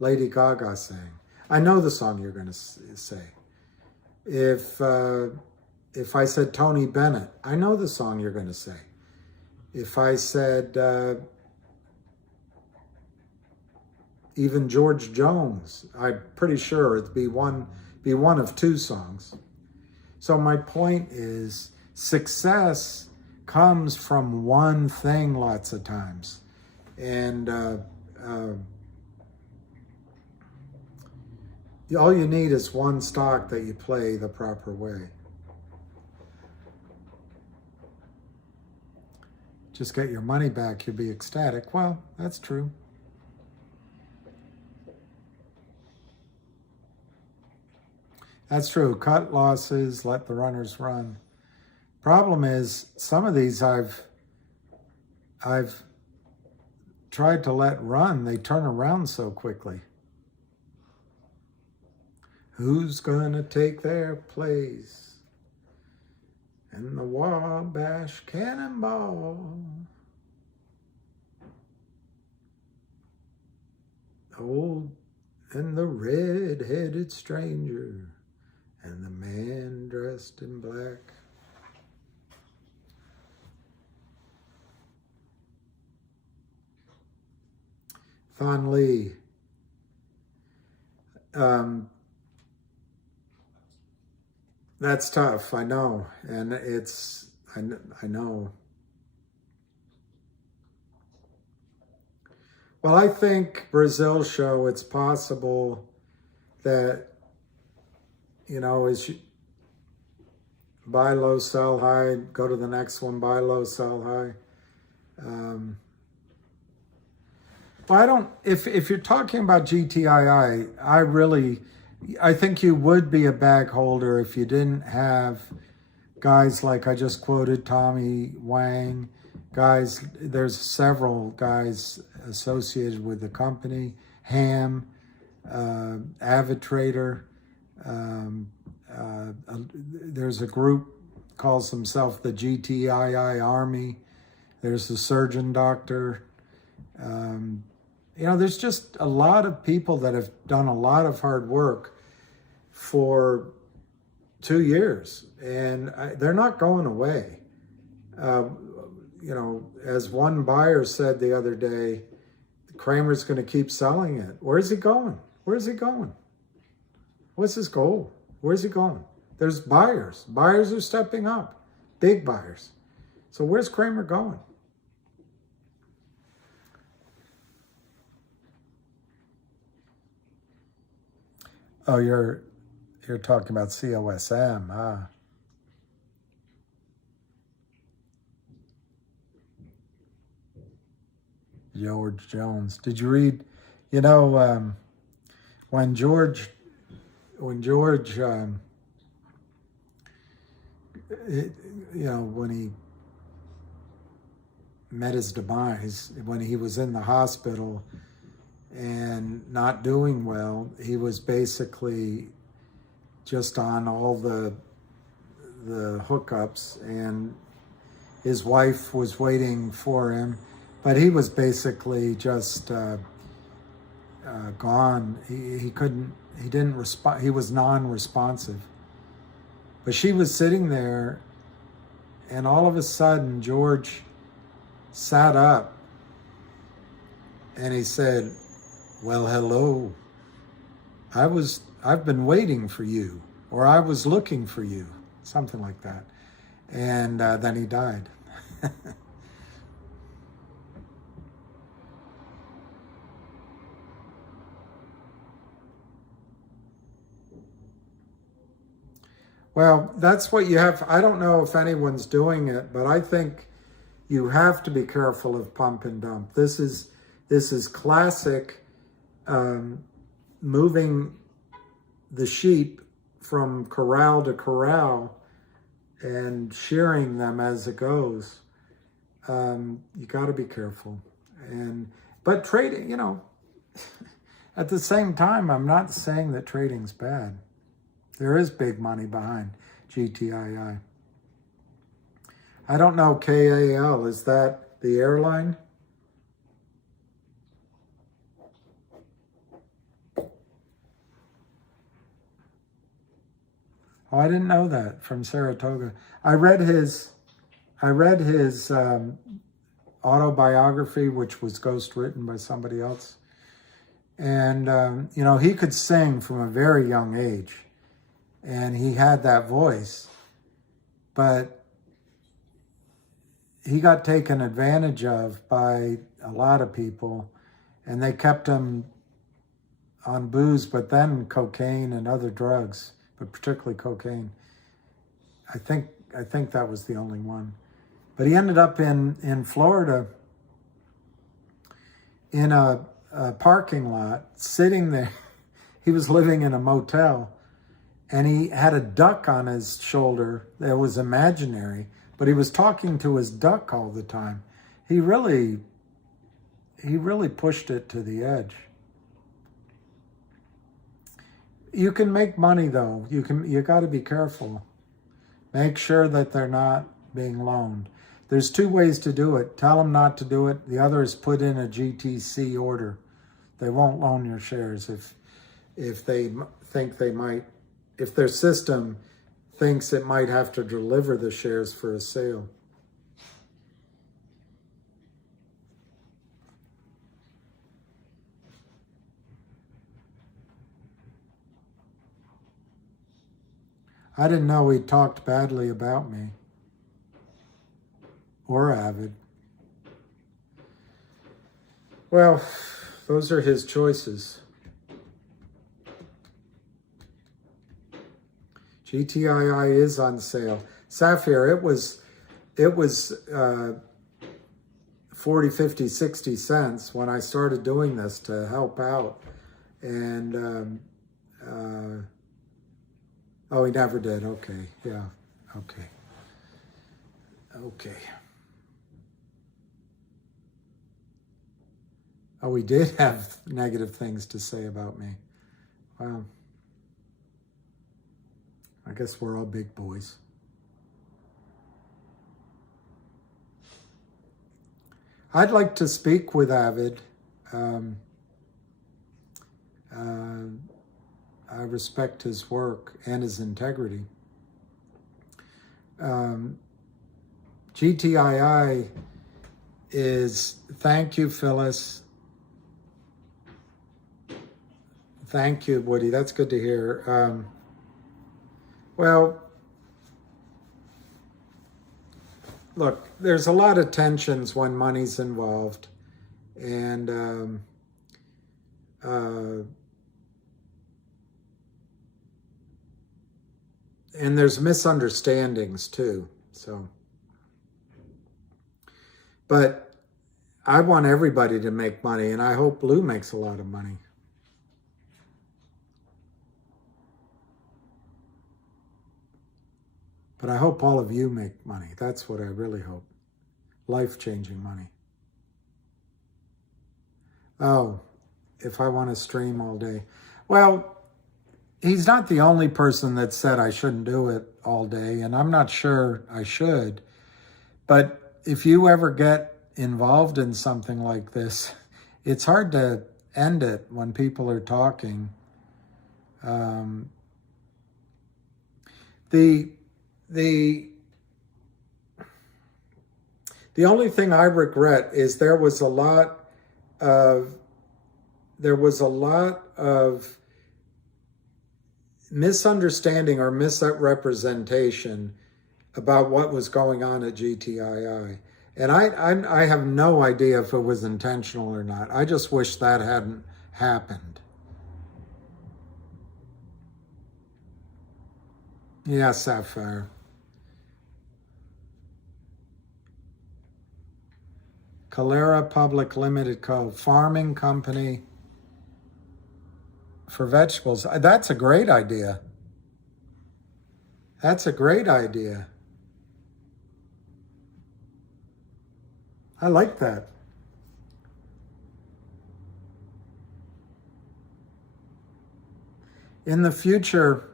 Lady Gaga sang, I know the song you're going to say. If I said Tony Bennett, I know the song you're going to say. If I said even George Jones, I'm pretty sure it'd be one of 2 songs. So my point is, success comes from one thing lots of times. And all you need is one stock that you play the proper way. Just get your money back, you'll be ecstatic. Well, that's true. That's true. Cut losses, let the runners run. Problem is, some of these I've tried to let run, they turn around so quickly. Who's gonna take their place in the Wabash Cannonball? and the red-headed stranger, and the man dressed in black. Thon Lee. That's tough, I know, and I know. Well, I think Brazil show, it's possible that, you know, as you buy low, sell high, go to the next one, buy low, sell high. Well, if you're talking about GTII, I think you would be a bag holder if you didn't have guys like I just quoted, Tommy Wang, guys, there's several guys associated with the company, Ham, Avitrader, there's a group calls themselves the GTII Army, there's the surgeon doctor, you know, there's just a lot of people that have done a lot of hard work for 2 years, and they're not going away. You know, as one buyer said the other day, Kramer's going to keep selling it. Where's he going? Where's he going? What's his goal? Where's he going? There's buyers. Buyers are stepping up, big buyers. So where's Kramer going? Oh, you're talking about COSM, ah. George Jones. Did you read, you know, when George, you know, when he met his demise, when he was in the hospital and not doing well, he was basically just on all the hookups, and his wife was waiting for him, but he was basically just gone. He didn't respond. He was non-responsive. But she was sitting there, and all of a sudden George sat up and he said, "Well, hello. I've been waiting for you," or "I was looking for you," something like that. And then he died. Well, that's what you have. I don't know if anyone's doing it, but I think you have to be careful of pump and dump. This is classic moving the sheep from corral to corral and shearing them as it goes. You got to be careful. But trading, you know, at the same time, I'm not saying that trading's bad. There is big money behind GTII. I don't know, KAL, is that the airline? Oh, I didn't know that, from Saratoga. I read his autobiography, which was ghostwritten by somebody else. And, you know, he could sing from a very young age. And he had that voice. But he got taken advantage of by a lot of people. And they kept him on booze, but then cocaine and other drugs, but particularly cocaine. I think that was the only one. But he ended up in Florida in a parking lot, sitting there. He was living in a motel, and he had a duck on his shoulder that was imaginary, but he was talking to his duck all the time. He really pushed it to the edge. You can make money though. You got to be careful. Make sure that they're not being loaned. There's two ways to do it. Tell them not to do it. The other is put in a GTC order. They won't loan your shares. if they think they might, if their system thinks it might have to deliver the shares for a sale. I didn't know he talked badly about me or Avid. Well, those are his choices. GTII is on sale. Sapphire, it was 40, 50, 60 cents when I started doing this to help out. And, oh, he never did. Okay. Yeah. Okay. Okay. Oh, he did have negative things to say about me. Wow. I guess we're all big boys. I'd like to speak with Avid. I respect his work and his integrity. GTII is, thank you, Phyllis. Thank you, Woody. That's good to hear. Well, look, there's a lot of tensions when money's involved. And there's misunderstandings too. So, but I want everybody to make money, and I hope Blue makes a lot of money. But I hope all of you make money. That's what I really hope. Life-changing money. Oh, if I want to stream all day. Well, he's not the only person that said I shouldn't do it all day, and I'm not sure I should. But if you ever get involved in something like this, it's hard to end it when people are talking. The only thing I regret is there was a lot of misunderstanding or misrepresentation about what was going on at GTII. And I have no idea if it was intentional or not. I just wish that hadn't happened. Yeah, Sapphire. Calera Public Limited Co. Farming company for vegetables. That's a great idea. That's a great idea. I like that. In the future,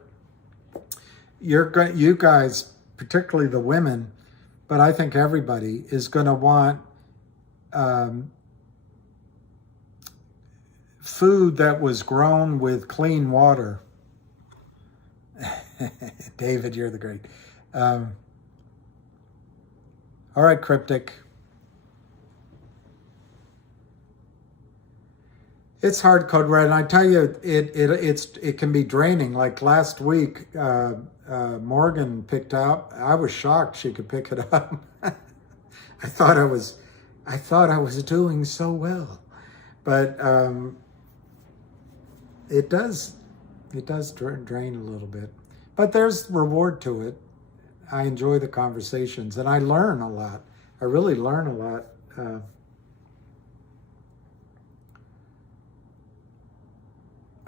you guys, particularly the women, but I think everybody is going to want food that was grown with clean water. David, you're the great. All right, Cryptic. It's hard code red, and I tell you, it can be draining. Like last week, Morgan picked up. I was shocked she could pick it up. I thought I was doing so well, but it does drain a little bit. But there's reward to it. I enjoy the conversations, and I learn a lot. I really learn a lot.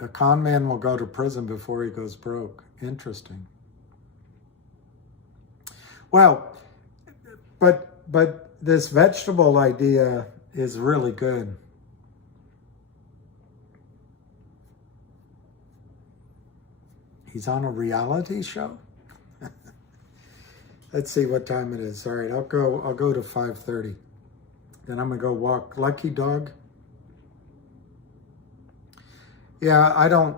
A con man will go to prison before he goes broke. Interesting. Well, but this vegetable idea is really good. He's on a reality show? Let's see what time it is. All right, I'll go to 5:30. Then I'm gonna go walk Lucky Dog. Yeah, I don't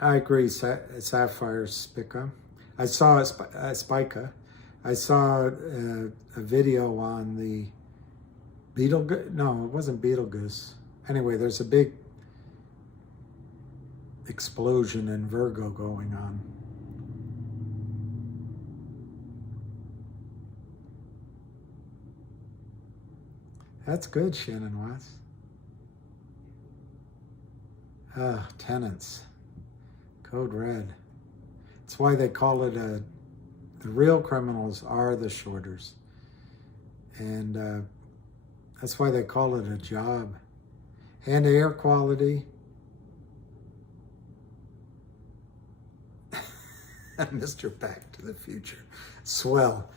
I agree, Sapphire Spica. I saw Spica. I saw a video on the Betelgeuse. No, it wasn't Betelgeuse. Anyway, there's a big explosion in Virgo going on. That's good, Shannon Watts. Tenants. Code red. That's why they call it the real criminals are the shorters. And that's why they call it a job. And air quality. Mr. Back to the Future. Swell.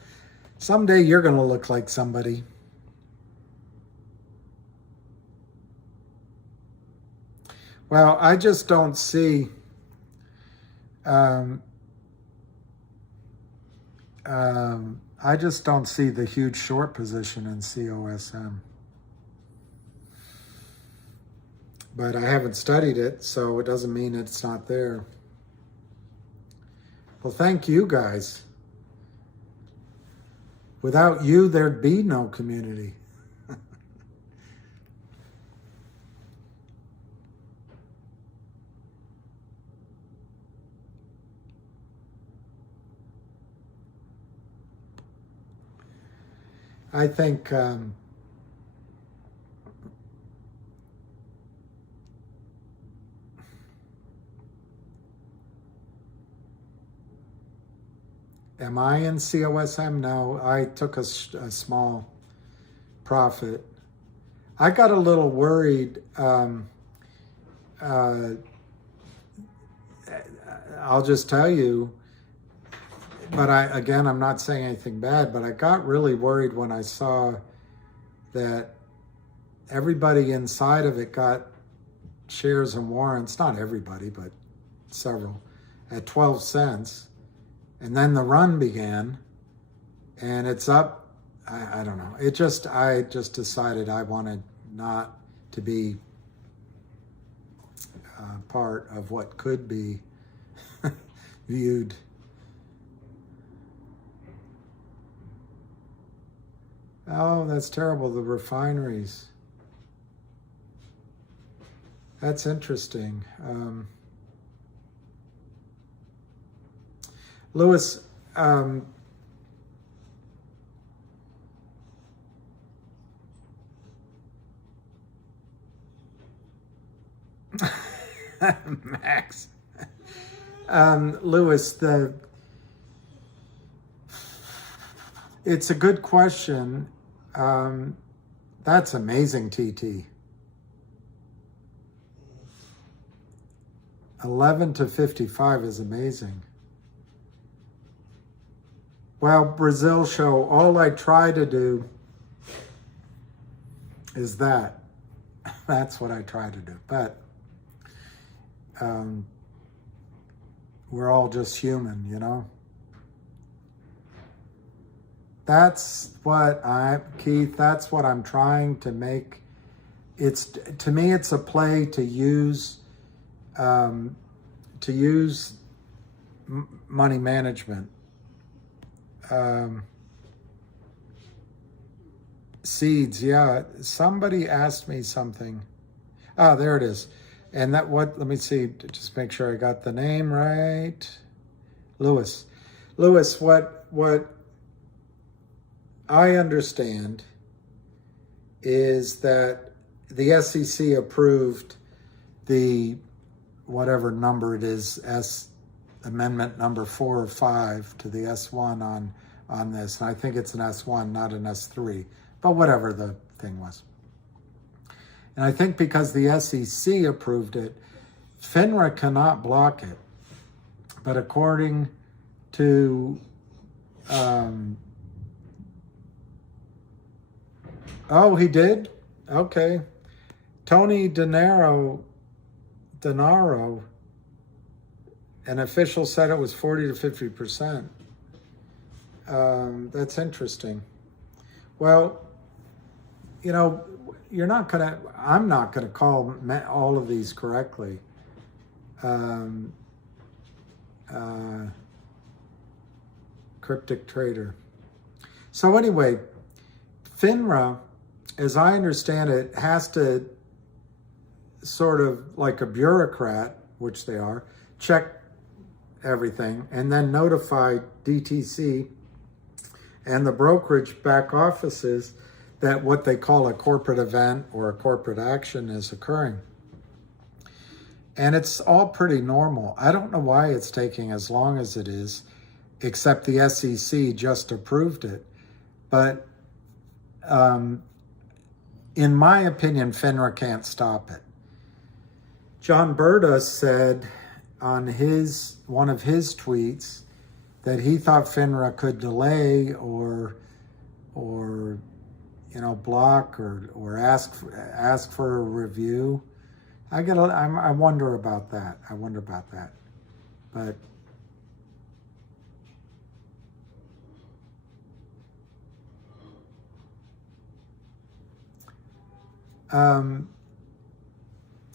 Someday you're going to look like somebody. Well, I just don't see I just don't see the huge short position in COSM. But I haven't studied it, so it doesn't mean it's not there. Well, thank you guys. Without you, there'd be no community. I think am I in COSM? No, I took a small profit. I got a little worried. I'll just tell you, but I'm not saying anything bad, but I got really worried when I saw that everybody inside of it got shares and warrants, not everybody, but several, at 12 cents. And then the run began, and it's up, I don't know. I just decided I wanted not to be part of what could be viewed. Oh, that's terrible, the refineries. That's interesting. Lewis, Max, Lewis, it's a good question. That's amazing, TT. 11 to 55 is amazing. Well, Brazil show, all I try to do is that. That's what I try to do. But we're all just human, you know? That's what Keith, that's what I'm trying to make. To me, it's a play to use money management. Seeds, yeah. Somebody asked me something. Ah, there it is. And let me see, just make sure I got the name right. Lewis, what I understand is that the SEC approved the, whatever number it is, amendment number 4 or 5 to the S1 on this. And I think it's an S1, not an S3, but whatever the thing was. And I think because the SEC approved it, FINRA cannot block it. But according to, oh, he did? Okay. Tony Denaro, an official said it was 40 to 50%. That's interesting. Well, you know, I'm not gonna call all of these correctly. cryptic trader. So anyway, FINRA, as I understand it, has to sort of like a bureaucrat, which they are, check everything and then notify DTC and the brokerage back offices that what they call a corporate event or a corporate action is occurring. And it's all pretty normal. I don't know why it's taking as long as it is, except the SEC just approved it. But in my opinion, FINRA can't stop it. John Berta said on one of his tweets that he thought FINRA could delay or block or ask for a review. I wonder about that. But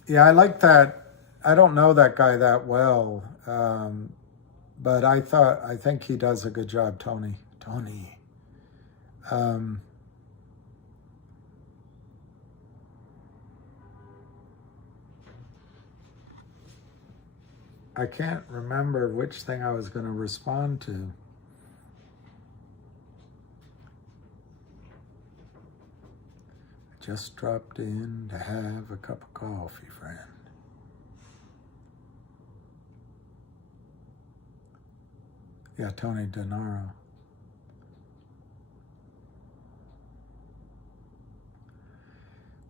yeah, I like that. I don't know that guy that well, but I think he does a good job, Tony. I can't remember which thing I was going to respond to. Just dropped in to have a cup of coffee, friend. Yeah, Tony Denaro.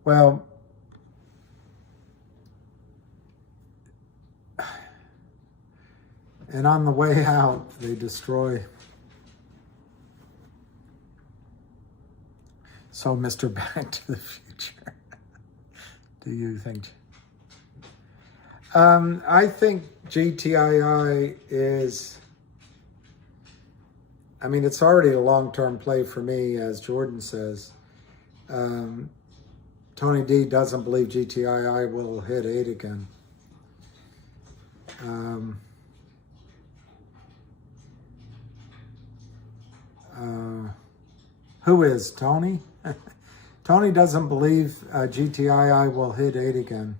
Well, and on the way out, they destroy. So, Mr. Back to the Future, do you think? I think GTII is, it's already a long-term play for me, as Jordan says. Tony D doesn't believe GTII will hit 8 again. Who is Tony? Tony doesn't believe GTII will hit 8 again.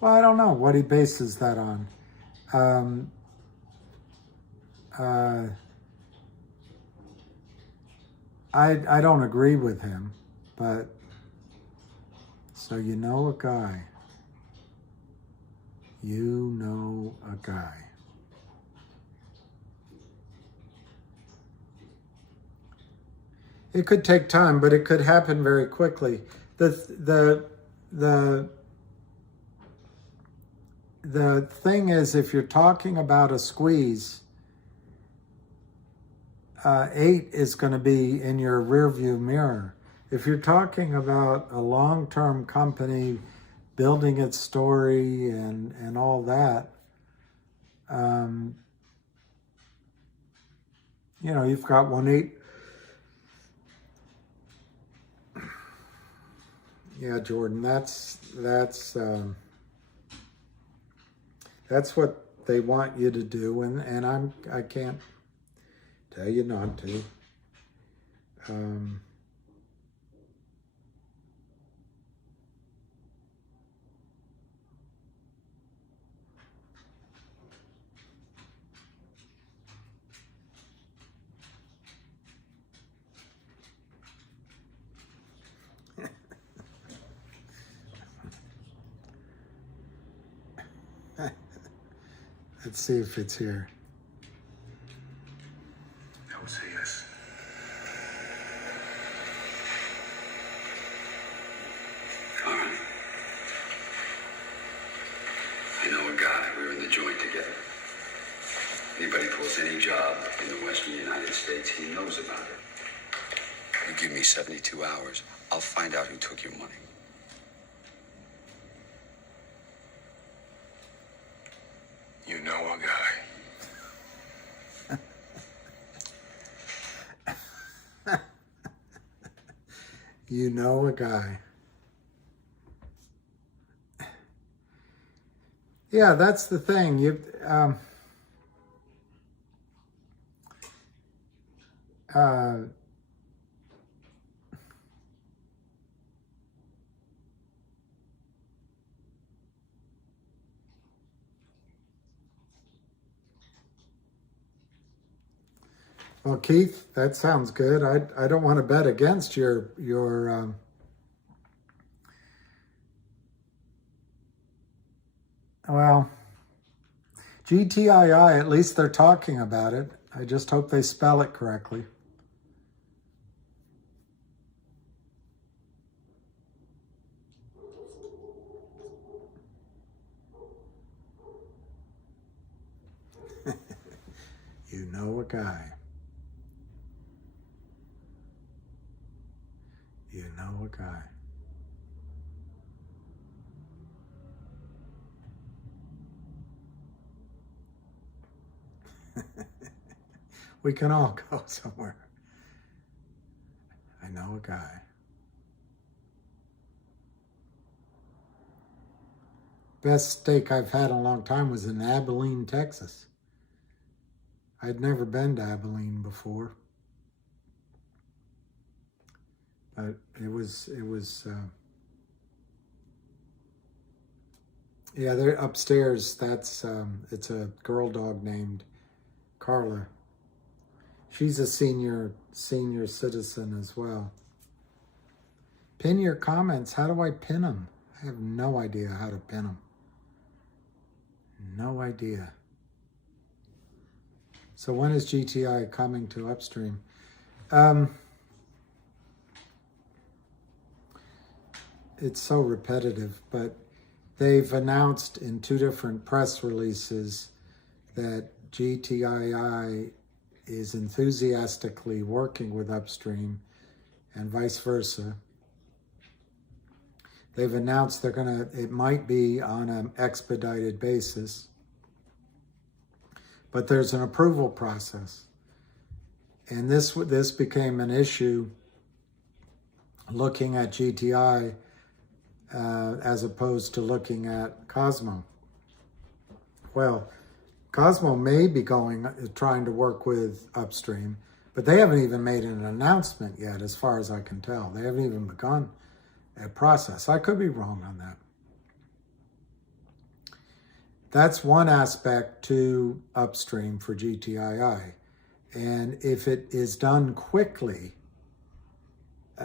Well, I don't know what he bases that on. I don't agree with him, but so you know a guy. You know a guy. It could take time, but it could happen very quickly. The thing is, if you're talking about a squeeze, 8 is going to be in your rearview mirror. If you're talking about a long-term company building its story and all that, you've got 1-8. Yeah, Jordan, that's what they want you to do, and I can't tell you not to. Let's see if it's here. I would say yes. All right. I know a guy. We were in the joint together. Anybody pulls any job in the western United States, he knows about it. You give me 72 hours, I'll find out who took your money. You know a guy. You know a guy. Yeah, that's the thing. Well, Keith, that sounds good. I don't want to bet against your well, GTII, at least they're talking about it. I just hope they spell it correctly. You know a guy. You know a guy. We can all go somewhere. I know a guy. Best steak I've had in a long time was in Abilene, Texas. I'd never been to Abilene before, but it was yeah, they're upstairs. That's it's a girl dog named Carla. She's a senior citizen as well. Pin your comments. How do I pin them? I have no idea how to pin them. No idea. So when is GTI coming to Upstream? It's so repetitive, but they've announced in 2 different press releases that GTII is enthusiastically working with Upstream and vice versa. They've announced it might be on an expedited basis, but there's an approval process. And this became an issue looking at GTI as opposed to looking at Cosmo. Well, Cosmo may be trying to work with Upstream, but they haven't even made an announcement yet, as far as I can tell. They haven't even begun a process. I could be wrong on that. That's one aspect to Upstream for GTII. And if it is done quickly,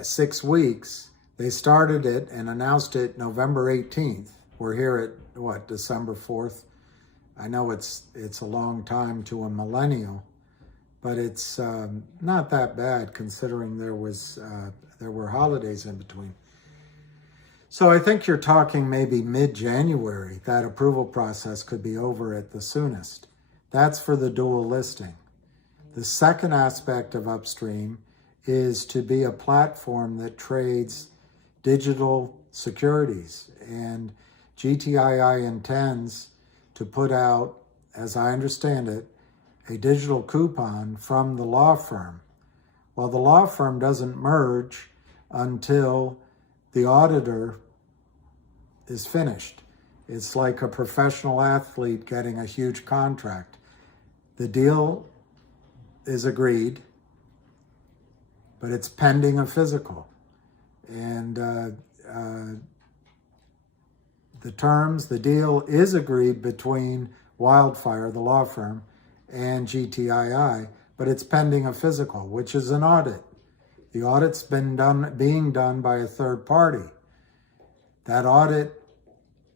6 weeks, they started it and announced it November 18th. We're here at, what, December 4th? I know it's a long time to a millennial, but it's not that bad considering there were holidays in between. So I think you're talking maybe mid-January. That approval process could be over at the soonest. That's for the dual listing. The second aspect of Upstream is to be a platform that trades digital securities. And GTII intends to put out, as I understand it, a digital coupon from the law firm. Well, the law firm doesn't merge until the auditor is finished. It's like a professional athlete getting a huge contract. The deal is agreed, but it's pending a physical. And the deal is agreed between Wildfire, the law firm, and GTII, but it's pending a physical, which is an audit. The audit's being done by a third party. That audit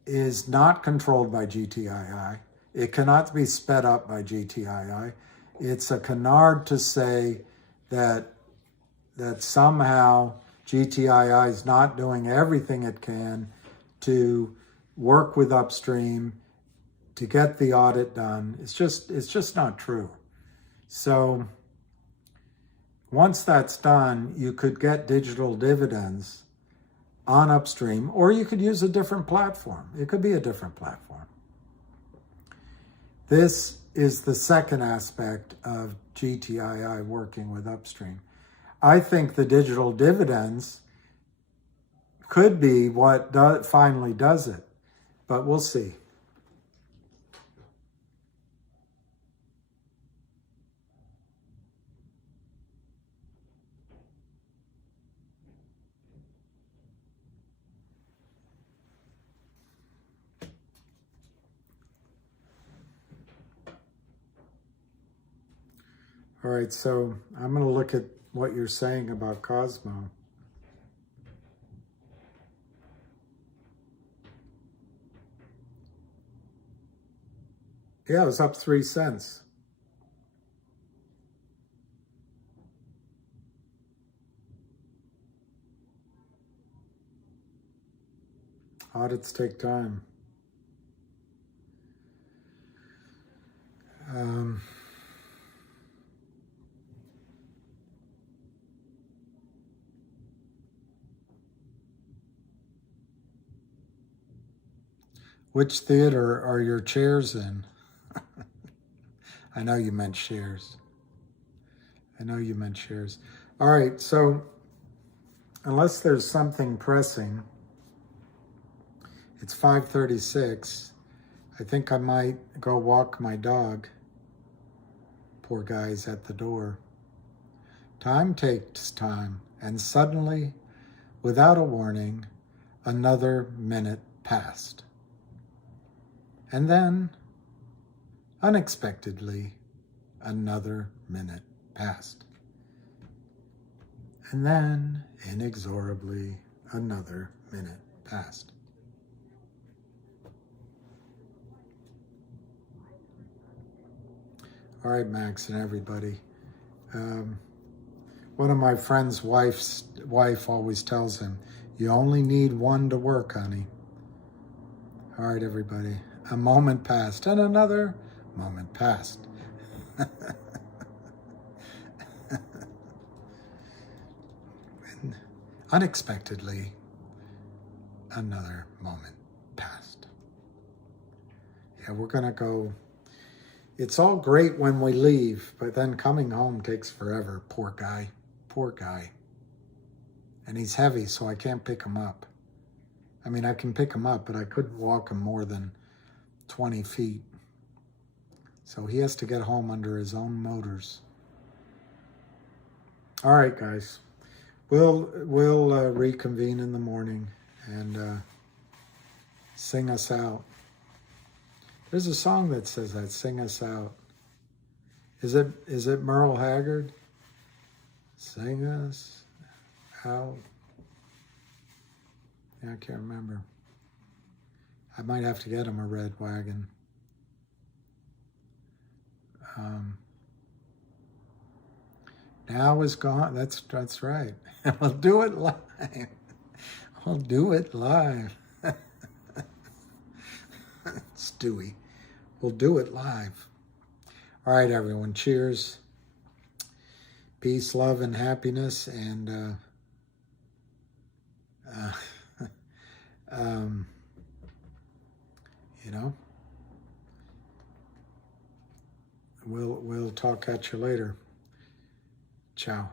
is not controlled by GTII. It cannot be sped up by GTII. It's a canard to say that somehow GTII is not doing everything it can to work with Upstream to get the audit done. It's just not true. So once that's done, you could get digital dividends on Upstream, or you could use a different platform. It could be a different platform. This is the second aspect of GTII working with Upstream. I think the digital dividends could be what finally does it, but we'll see. All right, so I'm going to look at what you're saying about Cosmo. Yeah, it was up 3 cents. Audits take time. Which theater are your chairs in? I know you meant shares. I know you meant shares. All right, so unless there's something pressing, it's 5:36. I think I might go walk my dog. Poor guy's at the door. Time takes time, and suddenly, without a warning, another minute passed. And then, unexpectedly, another minute passed. And then, inexorably, another minute passed. All right, Max and everybody. One of my friend's wife always tells him, you only need one to work, honey. All right, everybody. A moment passed, and another moment passed. And unexpectedly, another moment passed. Yeah, we're going to go. It's all great when we leave, but then coming home takes forever. Poor guy. Poor guy. And he's heavy, so I can't pick him up. I mean, I can pick him up, but I couldn't walk him more than 20 feet. So he has to get home under his own motors. All right, guys. We'll reconvene in the morning and sing us out. There's a song that says that, sing us out. Is it Merle Haggard? Sing us out. Yeah, I can't remember. I might have to get him a red wagon. Now is gone. That's right. We'll do it live. We'll do it live. Stewie. We'll do it live. All right, everyone. Cheers. Peace, love, and happiness. And you know, we'll talk at you later. Ciao.